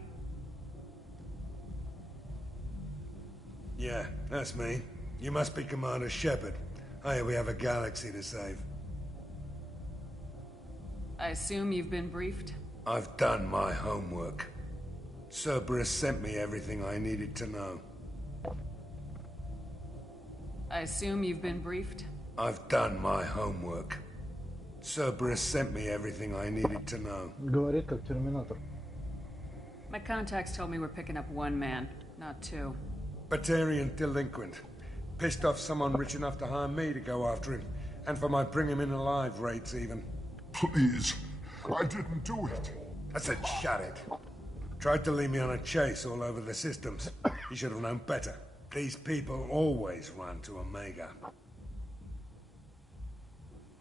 Yeah, that's me. You must be Commander Shepard. Hey, we have a galaxy to save. I assume you've been briefed? I've done my homework. Cerberus sent me everything I needed to know. I assume you've been briefed? I've done my homework. Cerberus sent me everything I needed to know. Говорит как терминатор. My contacts told me we're picking up one man, not two. Batarian delinquent. Pissed off someone rich enough to hire me to go after him. And for my bring him in alive rates even. Please. I didn't do it. I said shut it. Tried to lead me on a chase all over the systems. He should have known better. These people always run to Omega.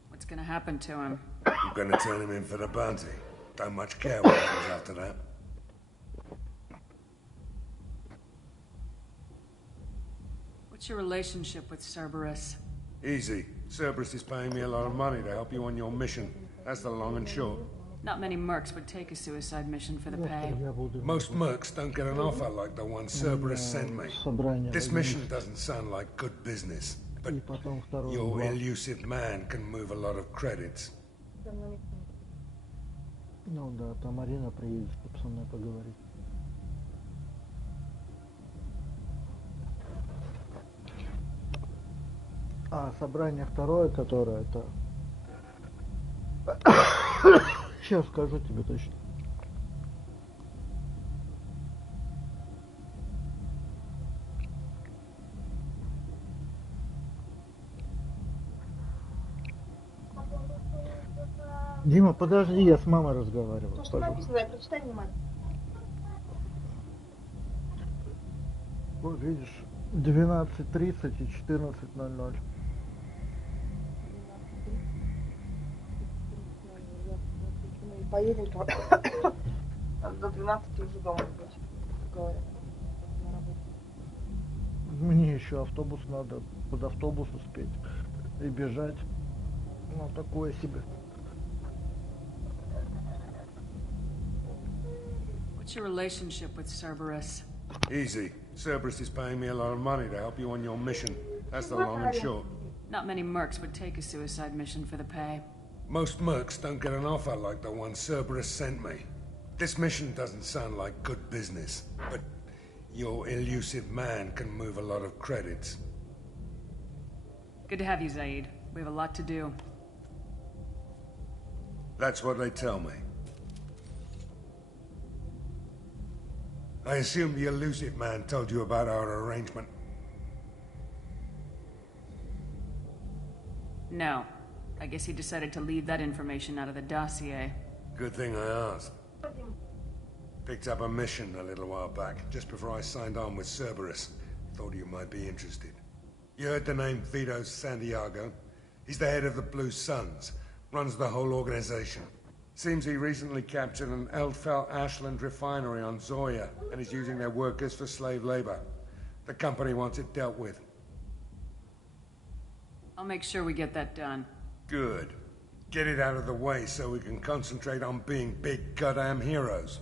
What's gonna happen to him? I'm gonna turn him in for the bounty. Don't much care what happens after that. What's your relationship with Cerberus? Easy. Cerberus is paying me a lot of money to help you on your mission. That's the long and short. Not many mercs would take a suicide mission for the pay. Most mercs don't get an offer like the one Cerberus sent me. This mission doesn't sound like good business, but your elusive man can move a lot of credits. Ну да, там Марина приедет, чтобы со мной поговорить. А собрание второе, которое это... Сейчас скажу тебе точно. Дима, подожди, я с мамой разговариваю. То, что написано, я прочитай внимательно. Вот видишь, 12:30 и 14:00. Поедем то до 12 уже дома быть, говорят, на работе. Мне еще автобус надо, под автобус успеть и бежать. Ну, такое себе. What's your relationship with Cerberus? Easy. Cerberus is paying me a lot of money to help you on your mission. That's the long and short. Not many mercs would take a suicide mission for the pay. Most mercs don't get an offer like the one Cerberus sent me. This mission doesn't sound like good business, but your elusive man can move a lot of credits. Good to have you, Zaid. We have a lot to do. That's what they tell me. I assume the elusive man told you about our arrangement. No. I guess he decided to leave that information out of the dossier. Good thing I asked. Picked up a mission a little while back, just before I signed on with Cerberus. Thought you might be interested. You heard the name Vito Santiago? He's the head of the Blue Suns, runs the whole organization. Seems he recently captured an Eldfell Ashland refinery on Zoya, and is using their workers for slave labor. The company wants it dealt with. I'll make sure we get that done. Good. Get it out of the way so we can concentrate on being big goddamn heroes.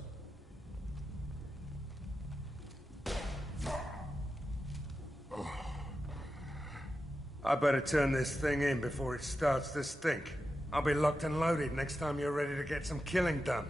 I better turn this thing in before it starts to stink. I'll be locked and loaded next time you're ready to get some killing done.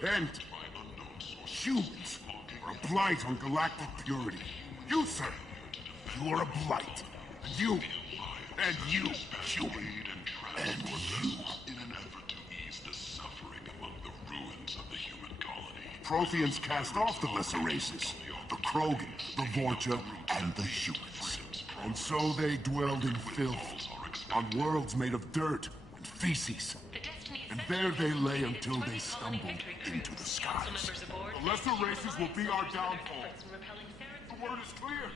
Repent! Humans are a blight on galactic purity. You, sir, you are a blight. And you, human, and you. In an effort to ease the suffering among the ruins of the human colony. Protheans cast off the lesser races. The Krogan, the Vorcha, and the humans. And so they dwelled in filth, on worlds made of dirt and feces. And there they lay until they stumbled into the skies. The lesser races will be our downfall. The word is clear.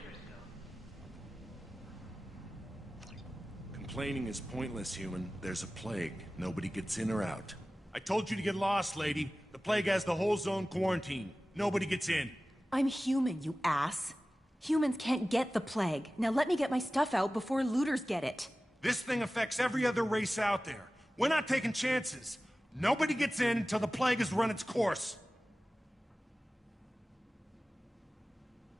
Complaining is pointless, human. There's a plague. Nobody gets in or out. I told you to get lost, lady. The plague has the whole zone quarantined. Nobody gets in. I'm human, you ass. Humans can't get the plague. Now let me get my stuff out before looters get it. This thing affects every other race out there. We're not taking chances. Nobody gets in until the plague has run its course.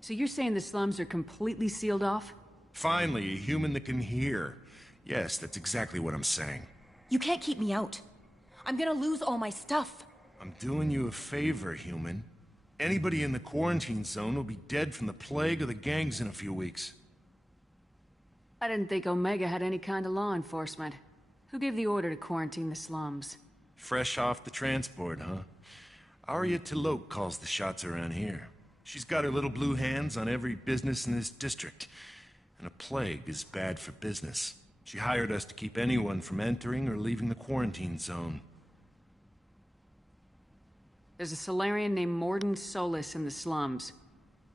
So you're saying the slums are completely sealed off? Finally, a human that can hear. Yes, that's exactly what I'm saying. You can't keep me out. I'm gonna lose all my stuff. I'm doing you a favor, human. Anybody in the quarantine zone will be dead from the plague or the gangs in a few weeks. I didn't think Omega had any kind of law enforcement. Who gave the order to quarantine the slums? Fresh off the transport, huh? Arya Tilok calls the shots around here. She's got her little blue hands on every business in this district. And a plague is bad for business. She hired us to keep anyone from entering or leaving the quarantine zone. There's a Solarian named Morden Solis in the slums.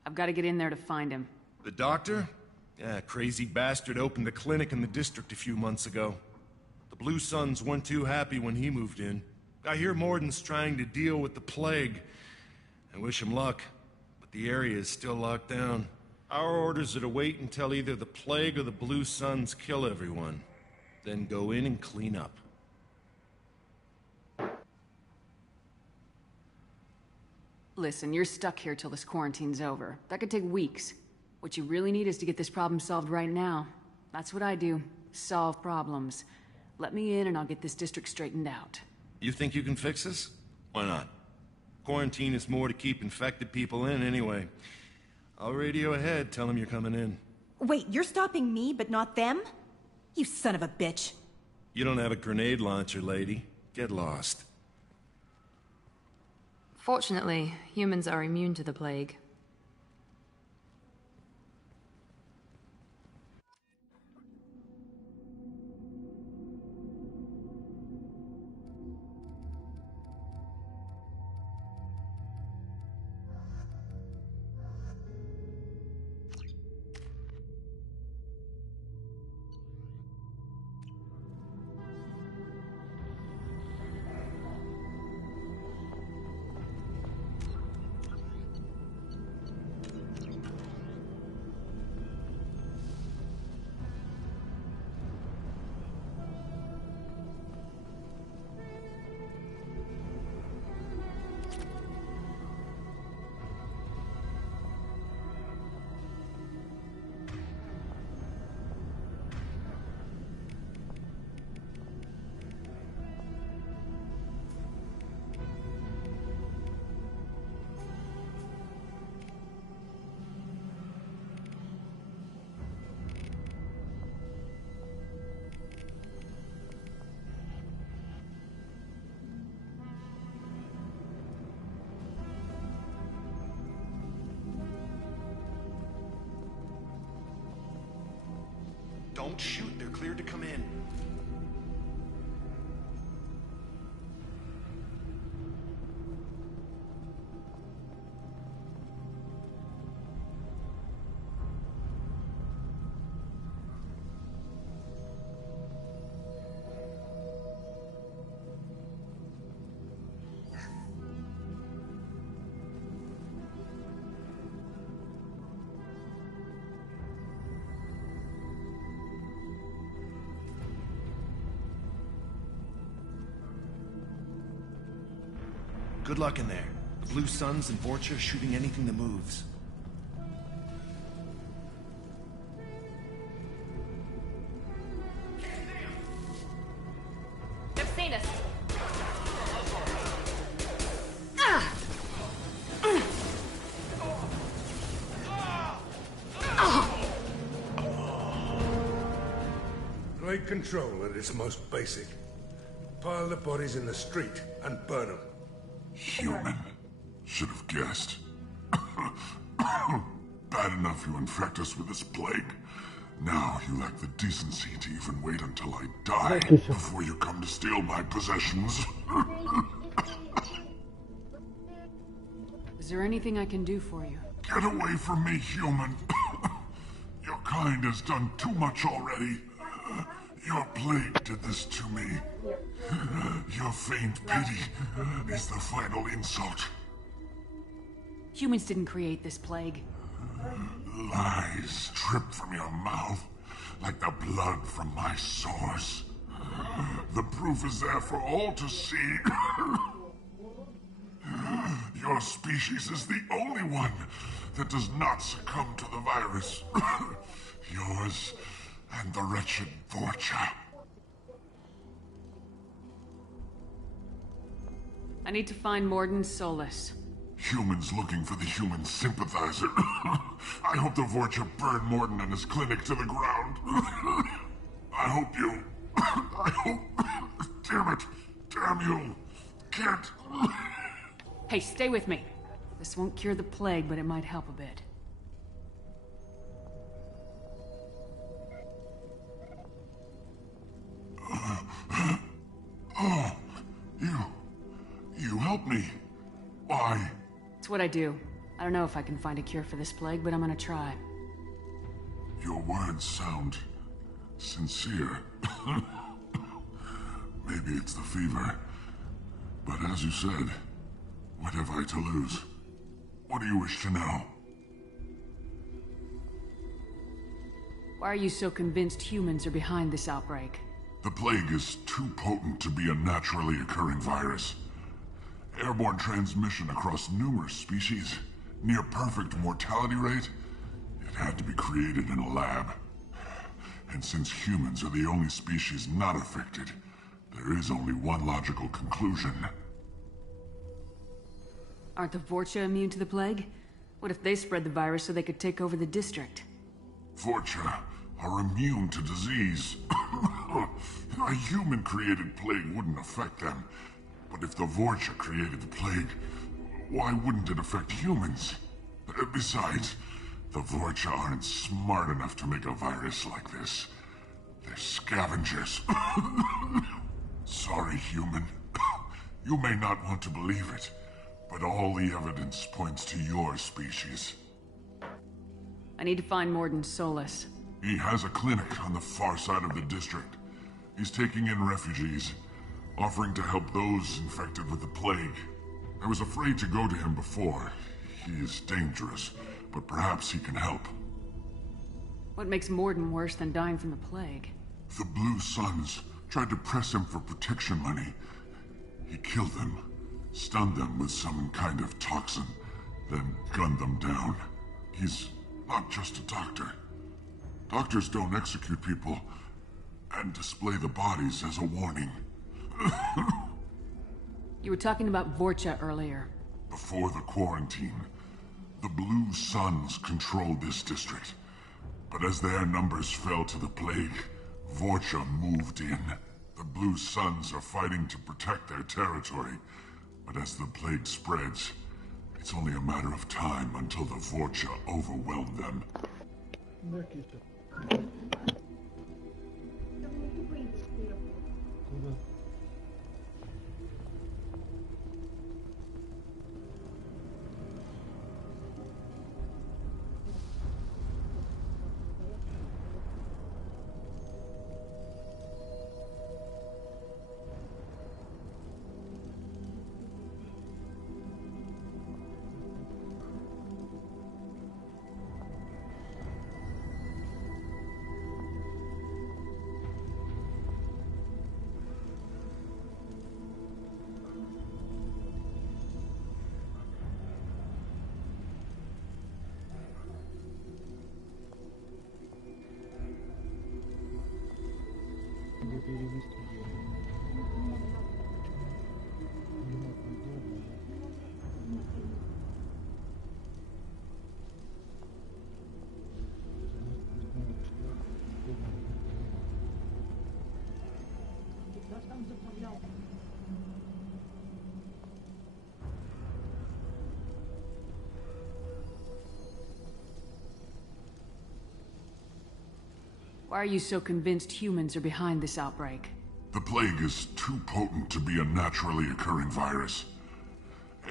I've got to get in there to find him. The doctor? Yeah, crazy bastard opened a clinic in the district a few months ago. The Blue Suns weren't too happy when he moved in. I hear Morden's trying to deal with the plague. I wish him luck, but the area is still locked down. Our orders are to wait until either the plague or the Blue Suns kill everyone. Then go in and clean up. Listen, you're stuck here till this quarantine's over. That could take weeks. What you really need is to get this problem solved right now. That's what I do. Solve problems. Let me in and I'll get this district straightened out. You think you can fix this? Why not? Quarantine is more to keep infected people in anyway. I'll radio ahead, tell them you're coming in. Wait, you're stopping me, but not them? You son of a bitch. You don't have a grenade launcher, lady. Get lost. Fortunately, humans are immune to the plague. Don't shoot, they're cleared to come in. Good luck in there. The Blue Suns and Vorcha shooting anything that moves. They've seen us. Plague control at its most basic. Pile the bodies in the street and burn them. Human. Should have guessed. Bad enough you infect us with this plague. Now you lack the decency to even wait until I die before you come to steal my possessions. Is there anything I can do for you? Get away from me, human. Your kind has done too much already. Your plague did this to me. Your faint pity is the final insult. Humans didn't create this plague. Lies drip from your mouth like the blood from my sores. The proof is there for all to see. Your species is the only one that does not succumb to the virus. Yours and the wretched Vorcha. I need to find Morden Solus. Humans looking for the human sympathizer. I hope the Vorcha burn Morden and his clinic to the ground. I hope you... I hope... Damn it. Damn you. Can't... Hey, stay with me. This won't cure the plague, but it might help a bit. Oh, you helped me. Why? It's what I do. I don't know if I can find a cure for this plague, but I'm gonna try. Your words sound sincere. Maybe it's the fever. But as you said, what have I to lose? What do you wish to know? Why are you so convinced humans are behind this outbreak? The plague is too potent to be a naturally occurring virus. Airborne transmission across numerous species, near perfect mortality rate. It had to be created in a lab. And since humans are the only species not affected, there is only one logical conclusion. Aren't the Vorcha immune to the plague? What if they spread the virus so they could take over the district? Vorcha are immune to disease. A human-created plague wouldn't affect them. But if the Vorcha created the plague, why wouldn't it affect humans? Besides, the Vorcha aren't smart enough to make a virus like this. They're scavengers. Sorry, human. You may not want to believe it, but all the evidence points to your species. I need to find Morden Solus. He has a clinic on the far side of the district. He's taking in refugees, offering to help those infected with the plague. I was afraid to go to him before. He is dangerous, but perhaps he can help. What makes Morden worse than dying from the plague? The Blue Suns tried to press him for protection money. He killed them, stunned them with some kind of toxin, then gunned them down. He's not just a doctor. Doctors don't execute people and display the bodies as a warning. You were talking about Vorcha earlier. Before the quarantine, the Blue Suns controlled this district. But as their numbers fell to the plague, Vorcha moved in. The Blue Suns are fighting to protect their territory. But as the plague spreads, it's only a matter of time until the Vorcha overwhelm them. Why are you so convinced humans are behind this outbreak? The plague is too potent to be a naturally occurring virus.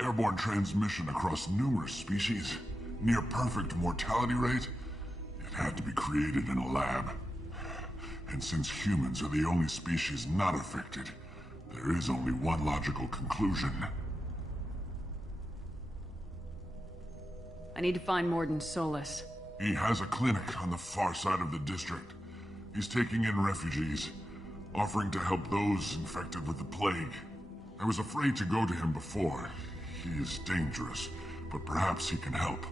Airborne transmission across numerous species, near perfect mortality rate. It had to be created in a lab. And since humans are the only species not affected, there is only one logical conclusion. I need to find Morden Solis. He has a clinic on the far side of the district. He's taking in refugees, offering to help those infected with the plague. I was afraid to go to him before. He is dangerous, but perhaps he can help.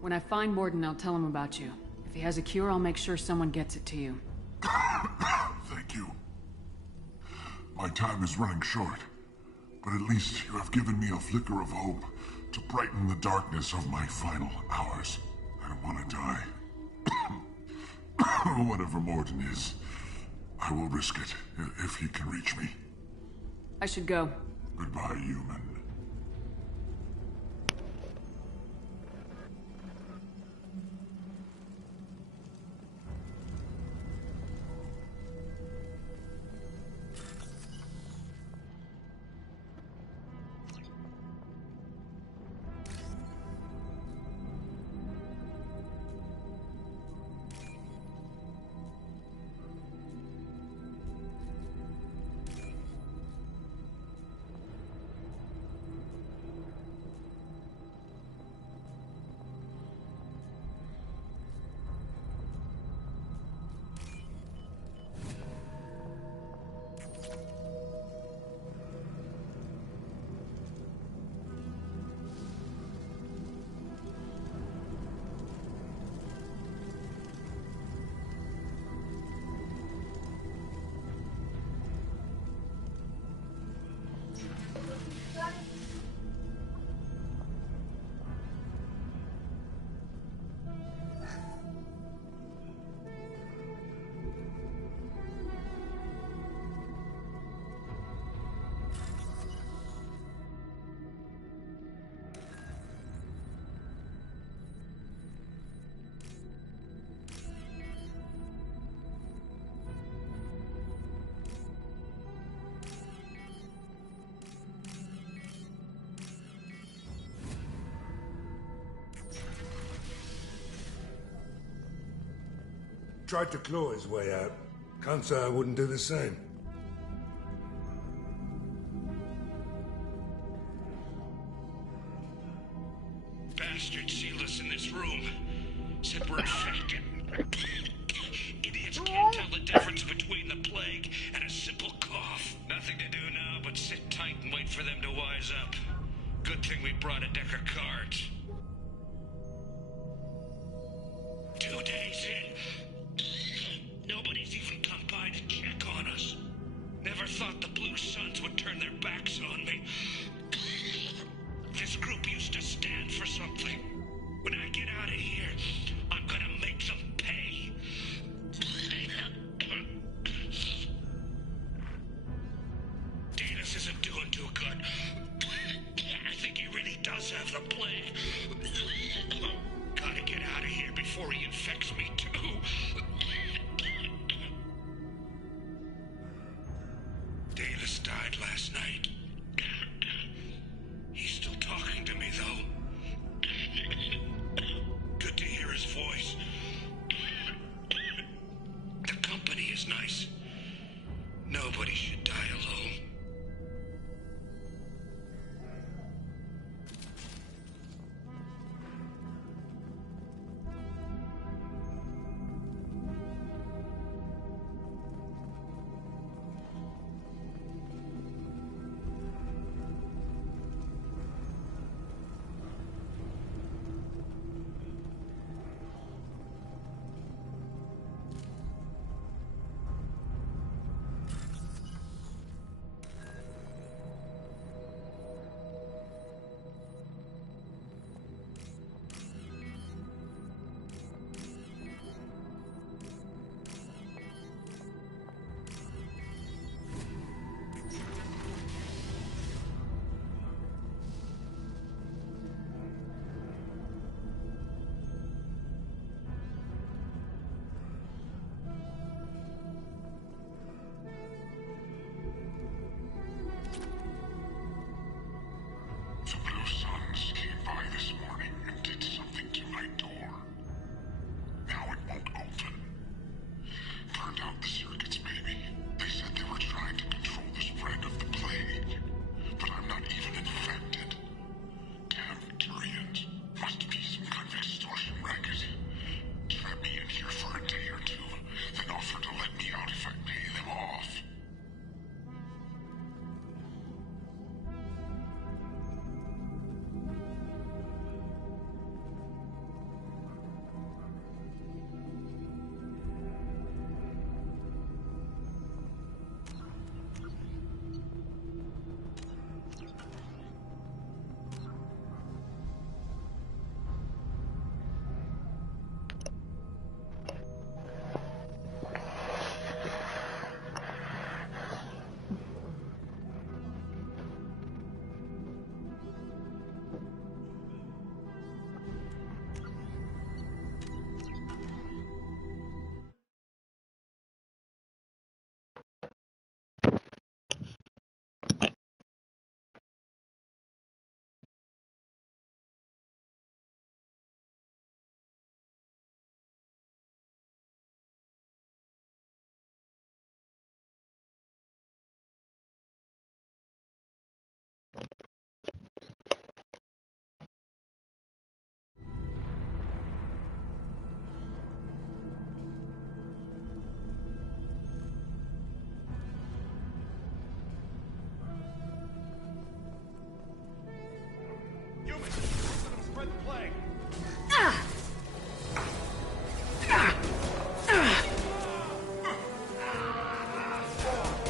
When I find Morden, I'll tell him about you. If he has a cure, I'll make sure someone gets it to you. Thank you. My time is running short, but at least you have given me a flicker of hope to brighten the darkness of my final hours. I don't want to die. Whatever Morden is, I will risk it if he can reach me. I should go. Goodbye, human. Tried to claw his way out. Can't say I wouldn't do the same. Bastards sealed us in this room. Said we're infected. Idiots can't tell the difference between the plague and a simple cough. Nothing to do now but sit tight and wait for them to wise up. Good thing we brought a deck of cards. 2 days in. Nobody's even come by to check on us. Never thought the Blue Suns would turn their backs on me. This group used to stand for something. When I get out of here, I'm gonna make them pay. Danis isn't doing too good. I think he really does have the plague. out the circuits, maybe. They said they were trying to control the spread of the plague. But I'm not even infected. Damn Tyrians. Must be some kind of extortion racket. Trap me in here for a day or two, then offer to let me out if I pay them off.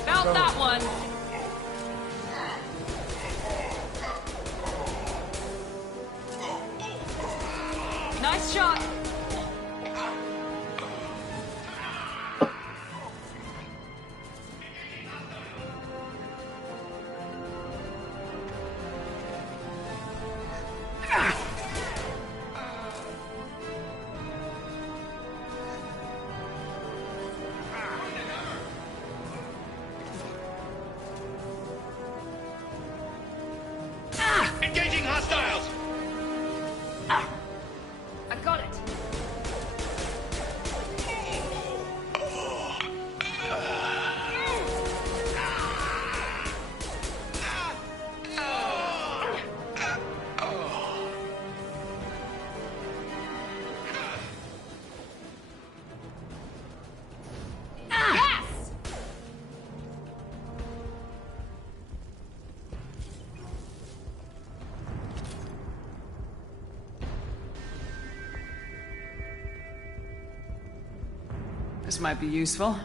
Felt that one. Nice shot. Engaging hostiles! I got it. Yes! This might be useful.